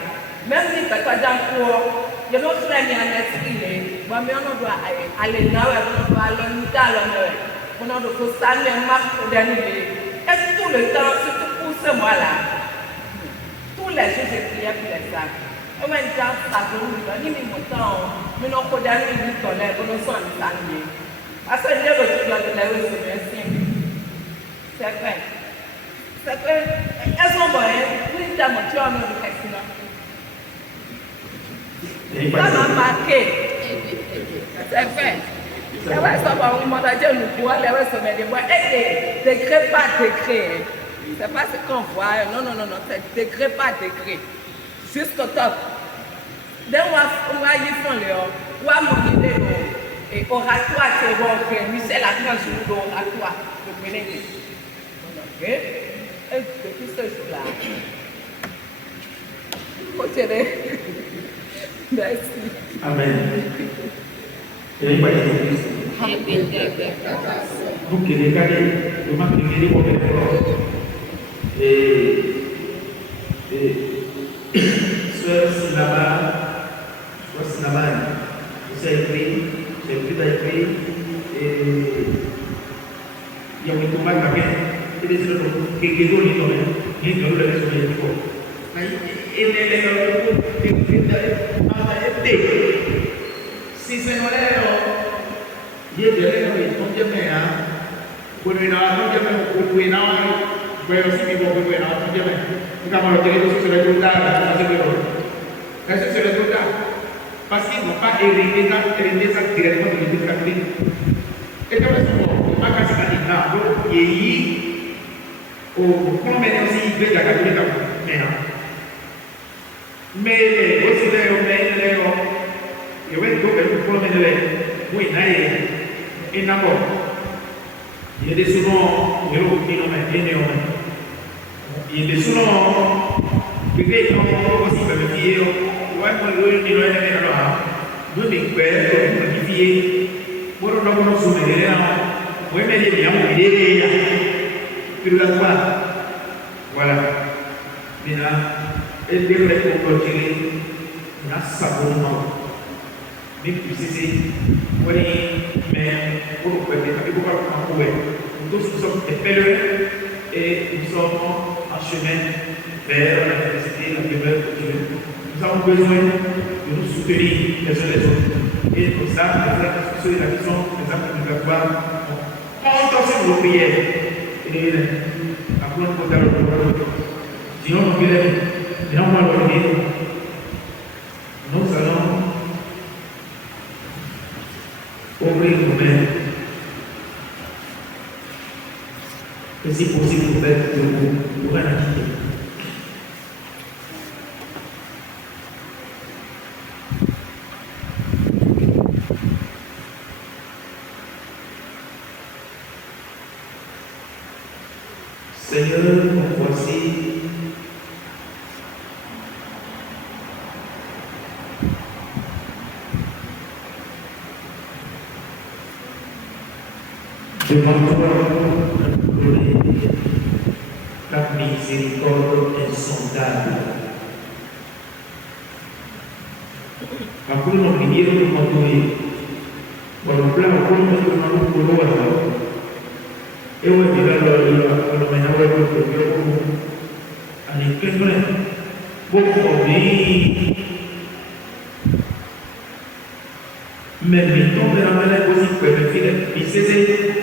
Même si tu as d'un cours, je ne sais pas si on doit aller là, on doit aller là, on doit s'aller en marche pour dernier. Et tout le temps, surtout pour ce mois-là, tous les jours, je priais pour les âmes. On va dire ça pour nous, ni même temps, mais non pour d'aller nous tolérer, pour nous soigner ça lié. À ce niveau de la c'est c'est vrai. C'est vrai. Elles sont bonnes, nous t'avons tué en nous de ça m'a marqué. C'est vrai. C'est vrai, ça va vous demander nous voir les sommets des bois. Et décret par décret. C'est pas ce qu'on voit. Non, c'est décret par décret. Jusqu'au top. Dès on va y faire le on va monter et oratoire, c'est bon. Michel a fait un jour d'oratoire. Le bénéfice. Ok? Et depuis ce jour-là, continuez. Merci. Amen. Et pas vous qui regardez, vous m'avez pour et Sœur Sinama, vous avez écrit, j'ai écrit, et il y a un combat qui vient, et des autres qui sont les domaines, qui sont les domaines du corps. Si se non è io direi non ti me quello in alto quello in alto quello si mi può quello in alto ti me diciamo lo dico se le giocare non si può adesso se le giocare passi non fa eredità diretta con il capitolo e dove sono ma casa di nato e o come non si vede la cattolica meno mele o leo eu entro pelo problema dele muito nae e na boa e ele sono eu não me tem homem e ele sono perché non così per me io quando lui mi lo è nemmeno là lui mi quello di vie ora non conosco me no poi me vediamo idea per la tua voilà mina e deve comportare una sabona ni pisisi wani mais pour que les people soient en nous tous sommes des pèlerins et nous sommes en chemin vers la félicité, la demeure de Dieu. Nous avons besoin de nous soutenir les uns les autres. Et pour ça, les actes de la vision, les actes de la gloire, on compte sur nos prières. Et après, on peut faire le problème. Sinon, on peut aller, non, nous allons ouvrir nous-mêmes. Et si possible, peut-être vous pouvez l'indiquer. Seigneur, nous voici. Devant toi, ta miséricorde insondable. Aku nak dia tu matui. Walaupun aku nak keluar, ewa tidak kalau menawa itu dia pun anik kena bukan ni. Mais mettons de la maladie aussi pour le filet, il s'est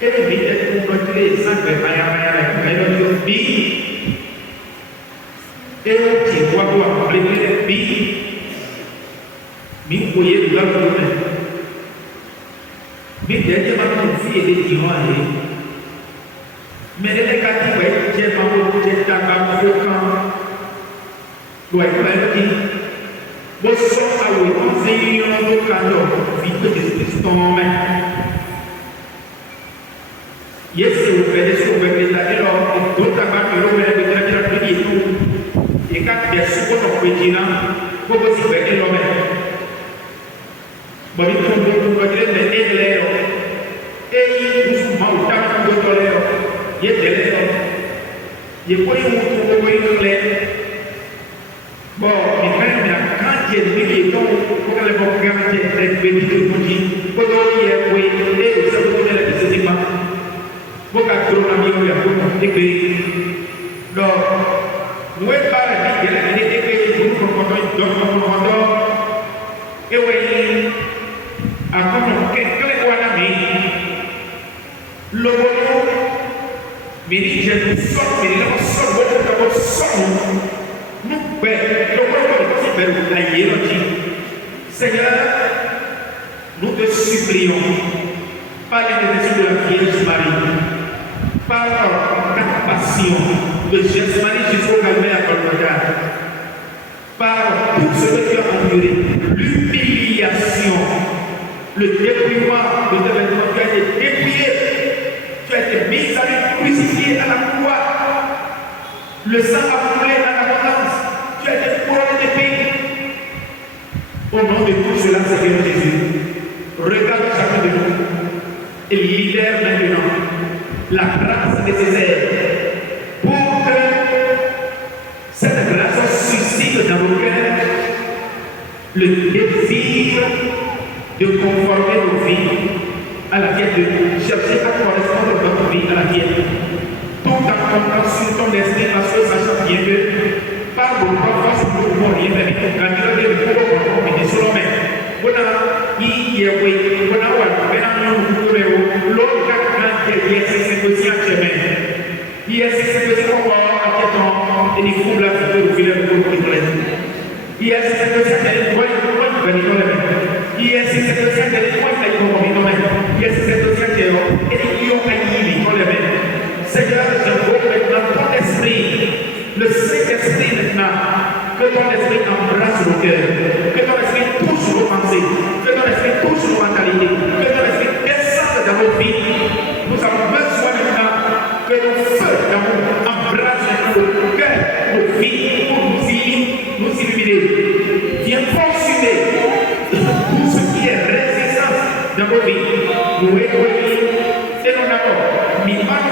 et le vide pour montrer ça que le bi et tu vois quoi le bi mi voyez là pour le mi derrière ma fille et des diamants mais les cas qui voient j'ai pas beaucoup j'ai ta pas aucun doit être dit você só falou igualzinho no canal, vida de estômago. E esse oferece o verdade lá, do trabalho que eu vou repetir a tudo. E cada vez que eu vou pedir, vou você ver ele lá. Mas então vou dizer ele lá. Ele os mal tá com o doutor lá. E ele lá. E depois eu vou ir lá. Bon, il fait bien quand il est donc pour les bons gars qui est béni pour dire pour dire oui et ça vous donne la décision pour qu'à tout la vie on a pour écrire donc nous est pas la vie de la vie écrire pour donc mon commandant, et oui, à comment quelqu'un est quoi le bonheur, mais dit j'ai une sorte, mais il a une sorte, nous, ben, le bonheur, c'est bien, la hiérarchie. Seigneur, nous te supplions, par l'intercession de la Vierge Marie, par ta passion de Jésus Marie jusqu'au calvaire à Golgotha, par tout ce que tu as enduré, l'humiliation, le dépouillement de tes vêtements, tu as été dépouillé, tu as été mis à lui, crucifié à la croix, le sang a coulé en abondance, tu as été couronné d'épines. Au nom de tout cela, Seigneur Jésus, regarde chacun de nous et libère maintenant la grâce nécessaire pour que cette grâce suscite dans nos cœurs le désir de conformer nos vies à la tienne, de chercher à correspondre notre vie à la tienne, tout en comptant sur ton esprit, parce que sachant bien que par vos forces nous ne pouvons rien faire, quand nous devons mais solo me bona y yewe bona wa bena no kuro lo ka ke yesi se ko si acheme yesi se ko si ko aketon ni kubla ko vile ko ko le yesi se ko si acheme ko ko beni no le yesi se ko si acheme ko ko ko no me yesi se ko si acheme et yo ayini no le Seigneur, je veux maintenant ton esprit, le Saint-Esprit maintenant, que ton esprit embrasse nos cœurs, que ton esprit touche nos pensées, que ton esprit touche nos mentalités, que ton esprit descende dans nos vies. Nous avons besoin maintenant que nos feux d'amour embrassent nos cœurs, nos vies, pour nous illuminer. Viens consumer tout ce qui est résistance dans nos vies. Nous réjouir et nous n'avons mis pas.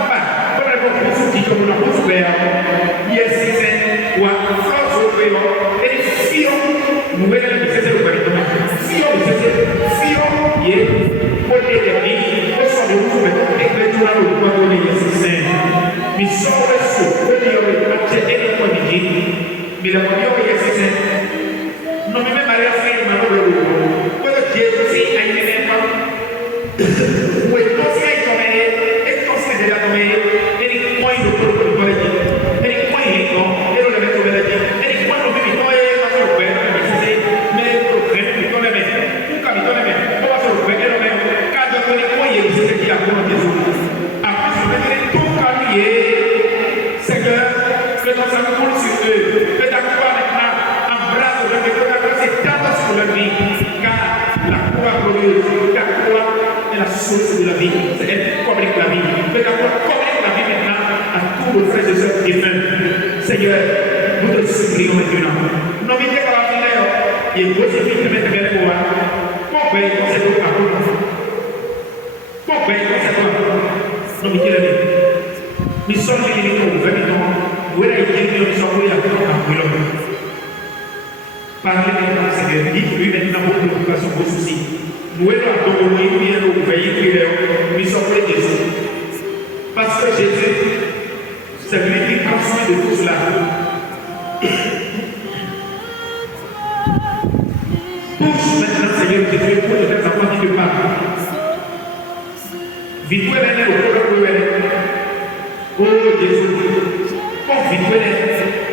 Como la voz vea, y es dice, cuando floso veo, el fío, no ve la presencia de Roberto, fío, y él, porque de mí, eso de un sujeto, es de tu lado, cuando me dice, mi solo es su, porque yo me caché en el cuadillín, mi la murió y es dice, no me marea así, hermano, pero puedo decir, sí, ahí me ven, pues no sé, entonces ya tomé, source de la vie, c'est elle qui communique la vie. Fais d'abord communique la vie maintenant à tous nos frères et sœurs défunts. Seigneur, nous te supplions maintenant. Nous ne mettons pas la vie et vous aussi, vous mettez bien le pouvoir. Pourquoi il faut cette parole? Pourquoi il faut cette parole? Nous mettons la vie. Nous sommes les limites au gouvernement. Nous avons été nous sommes les limites. Parlez maintenant, Seigneur. Dites-lui maintenant votre préoccupation, vos soucis. Nous avons bien nous veiller nous sommes près de Jésus. Parce que Jésus, c'est lui qui prend soin de tout cela. Touche maintenant, Seigneur Jésus, pour les enfants qui te parlent. Vite-vous venez au cœur de oh Jésus, vite-vous,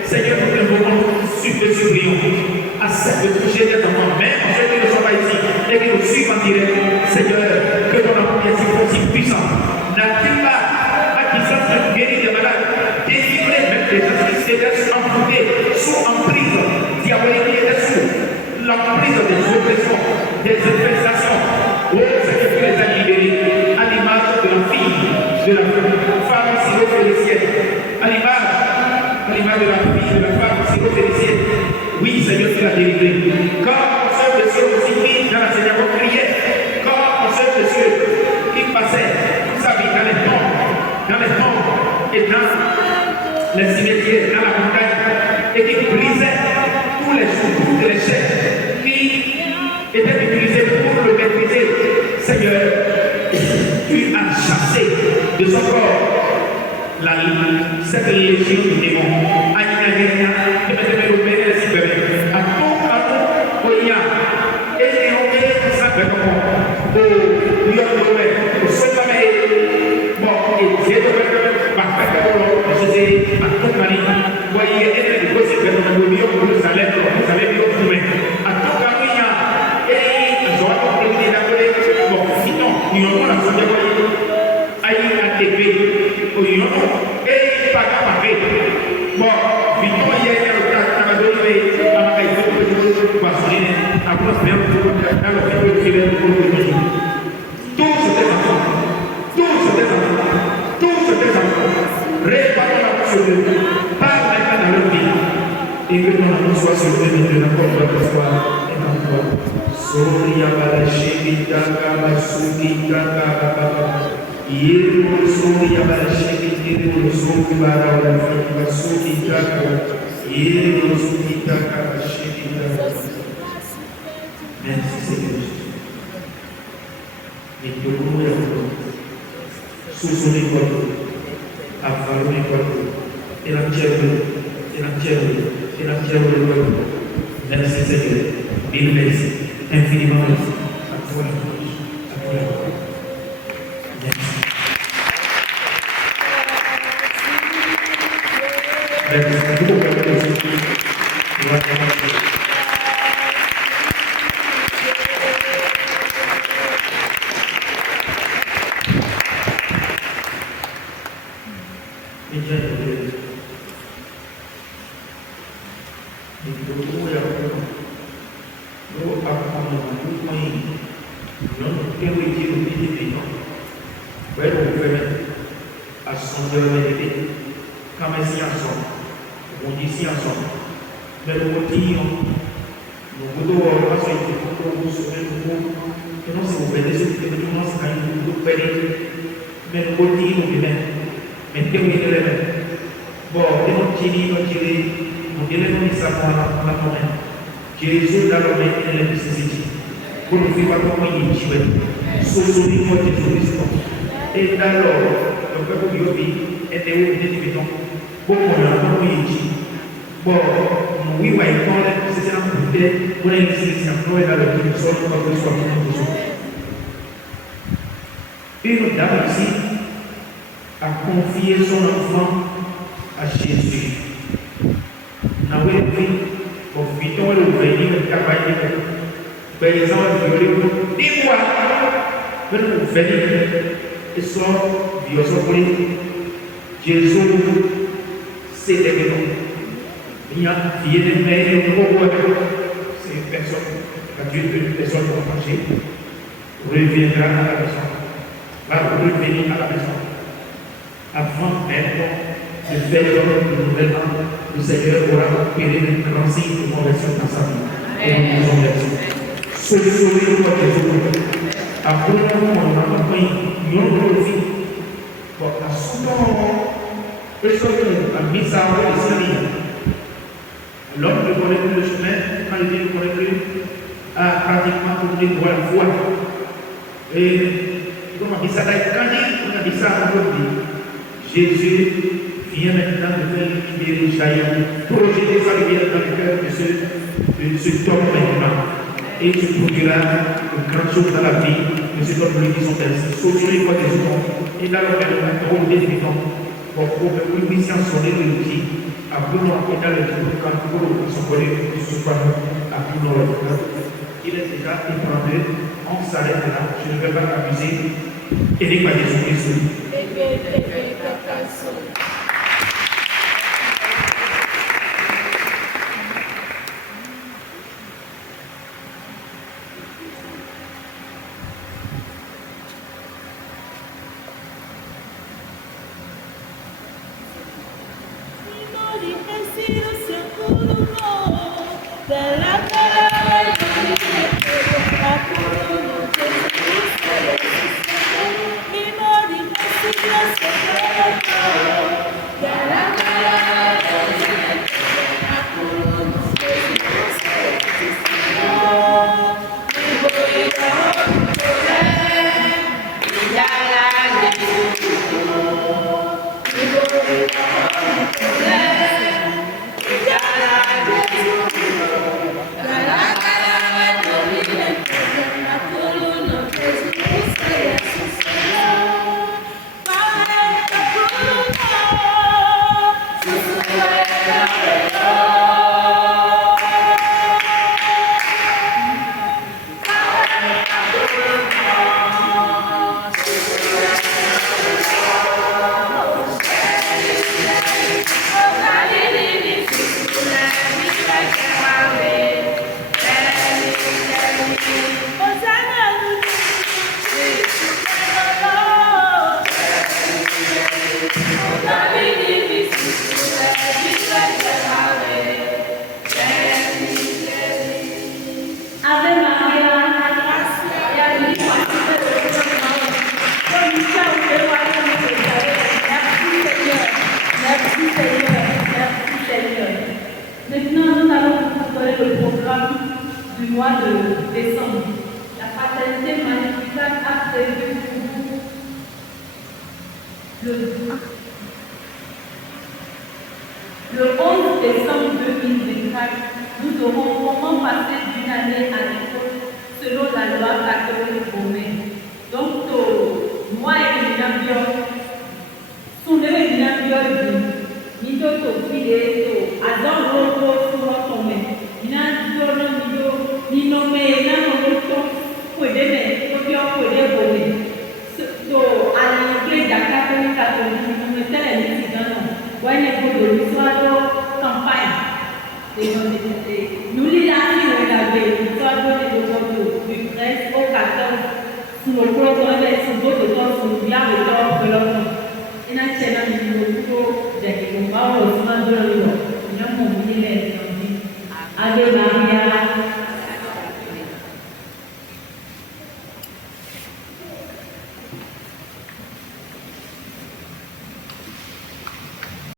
Seigneur, nous t'invoquons, te supplions, accepte de toucher tes enfants, même ceux qui ne sont pas ici. Et qui nous suivent en direct, Seigneur, que ton amour est si puissant. N'attire pas à qui ça peut guérir des malades, délivrer même des esprits célestes envoûtés, sous emprise diabolique et sous l'emprise des oppressions, des infestations. Oh Seigneur, tu les as libérés à l'image de la fille, de la femme syro-phénicienne, à l'image de la fille, de la femme syro-phénicienne. Oui, Seigneur, tu l'as délivré. Quand on sait que c'est aussi mis dans la synagogue prière, quand on sait que Dieu qui passait toute sa vie dans les tombes et dans les cimetières, dans la montagne, et qui brisait tous les jours, toutes les chaînes qui étaient utilisées pour le maîtriser. Seigneur, tu as chassé de son corps cette légion du démon. À tout et que ton amour soit sur eux maintenant comme autrefois et encore. Soria Balashi Taka Masuki Taka Yero Soria Balashi Yero Soki Bara Masuki Taka Yero Soki Taka Masuki Taka. Merci Seigneur Jésus. Et que nous nous sous son école, avant l'école, et la pierre, et la pierre, et la pierre de l'eau. Merci Seigneur. Mille merci. Infiniment merci. À toi la louange. À toi la gloire. Merci. Merci. Beaucoup Jésus dans le maître de la nécessité. Pour nous faire comme il dit, soutenir votre Jésus-Christ. Et alors, le peuple de Yobi était au débutant. Pour qu'on a comme il dit, bon, nous y voyons quand c'est un peu pour les nécessités, nous est dans le but de son comme le soit pour nous. Une dame ici a confié son enfant à Jésus. Nous avons vu. Confions le venir de campagne. Par exemple, dis-moi, que nous venons et sont violés. Jésus, c'est l'événement. Il y a des mères et des pauvres. C'est une personne, quand Dieu veut une personne pour manger, reviendra à la maison. Va revenir à la maison. Avant même de faire le nouvel an, le Seigneur aura opéré le grand signe de conversion dans sa vie. Et nous nous en remercions. Solutionner le corps des autres. Après, nous avons pris une autre vie. Bon, à ce moment, personne a mis ça en place de sa vie. L'homme ne connaît plus le chemin, quand il ne connaît plus, a pratiquement tourné pour la foi. Et comme on a dit ça, on a dit ça à notre vie. Jésus vient maintenant de faire libérer Jaïr, projeter sa lumière dans le cœur de cet homme maintenant. Et tu produiras une grande chose dans la vie de cet homme qui sont ainsi. Sauver quoi des hommes. Et là, on va le des débutants. Pour une mission sonner de l'outil, à Bruno, et dans le temps, quand nous sommes connus, nous sommes à Bruno. Il est déjà ébranlé. On s'arrête là. Je ne vais pas m'amuser. Et n'est pas Jésus-Christ. mois de décembre. La fraternité magnificale a prévu pour vous le 11 décembre 2024, nous aurons comment passer d'une année à l'école selon la loi catholique romaine. Donc, moi et Minambio, soulevez Minambio, Mido to file to Adam Roto Suro Tome, Minambio Mido, Ninome, Nanoto, Kodeme, Tokyo Kodebone. So, à l'entrée de la catholique, nous mettons les mitigants. When you go to the campagne, nous lisons la du 13 au 14 sur le programme de votre temps sur le bien de l'ordre de l'homme. Et nous avons des combats au sein de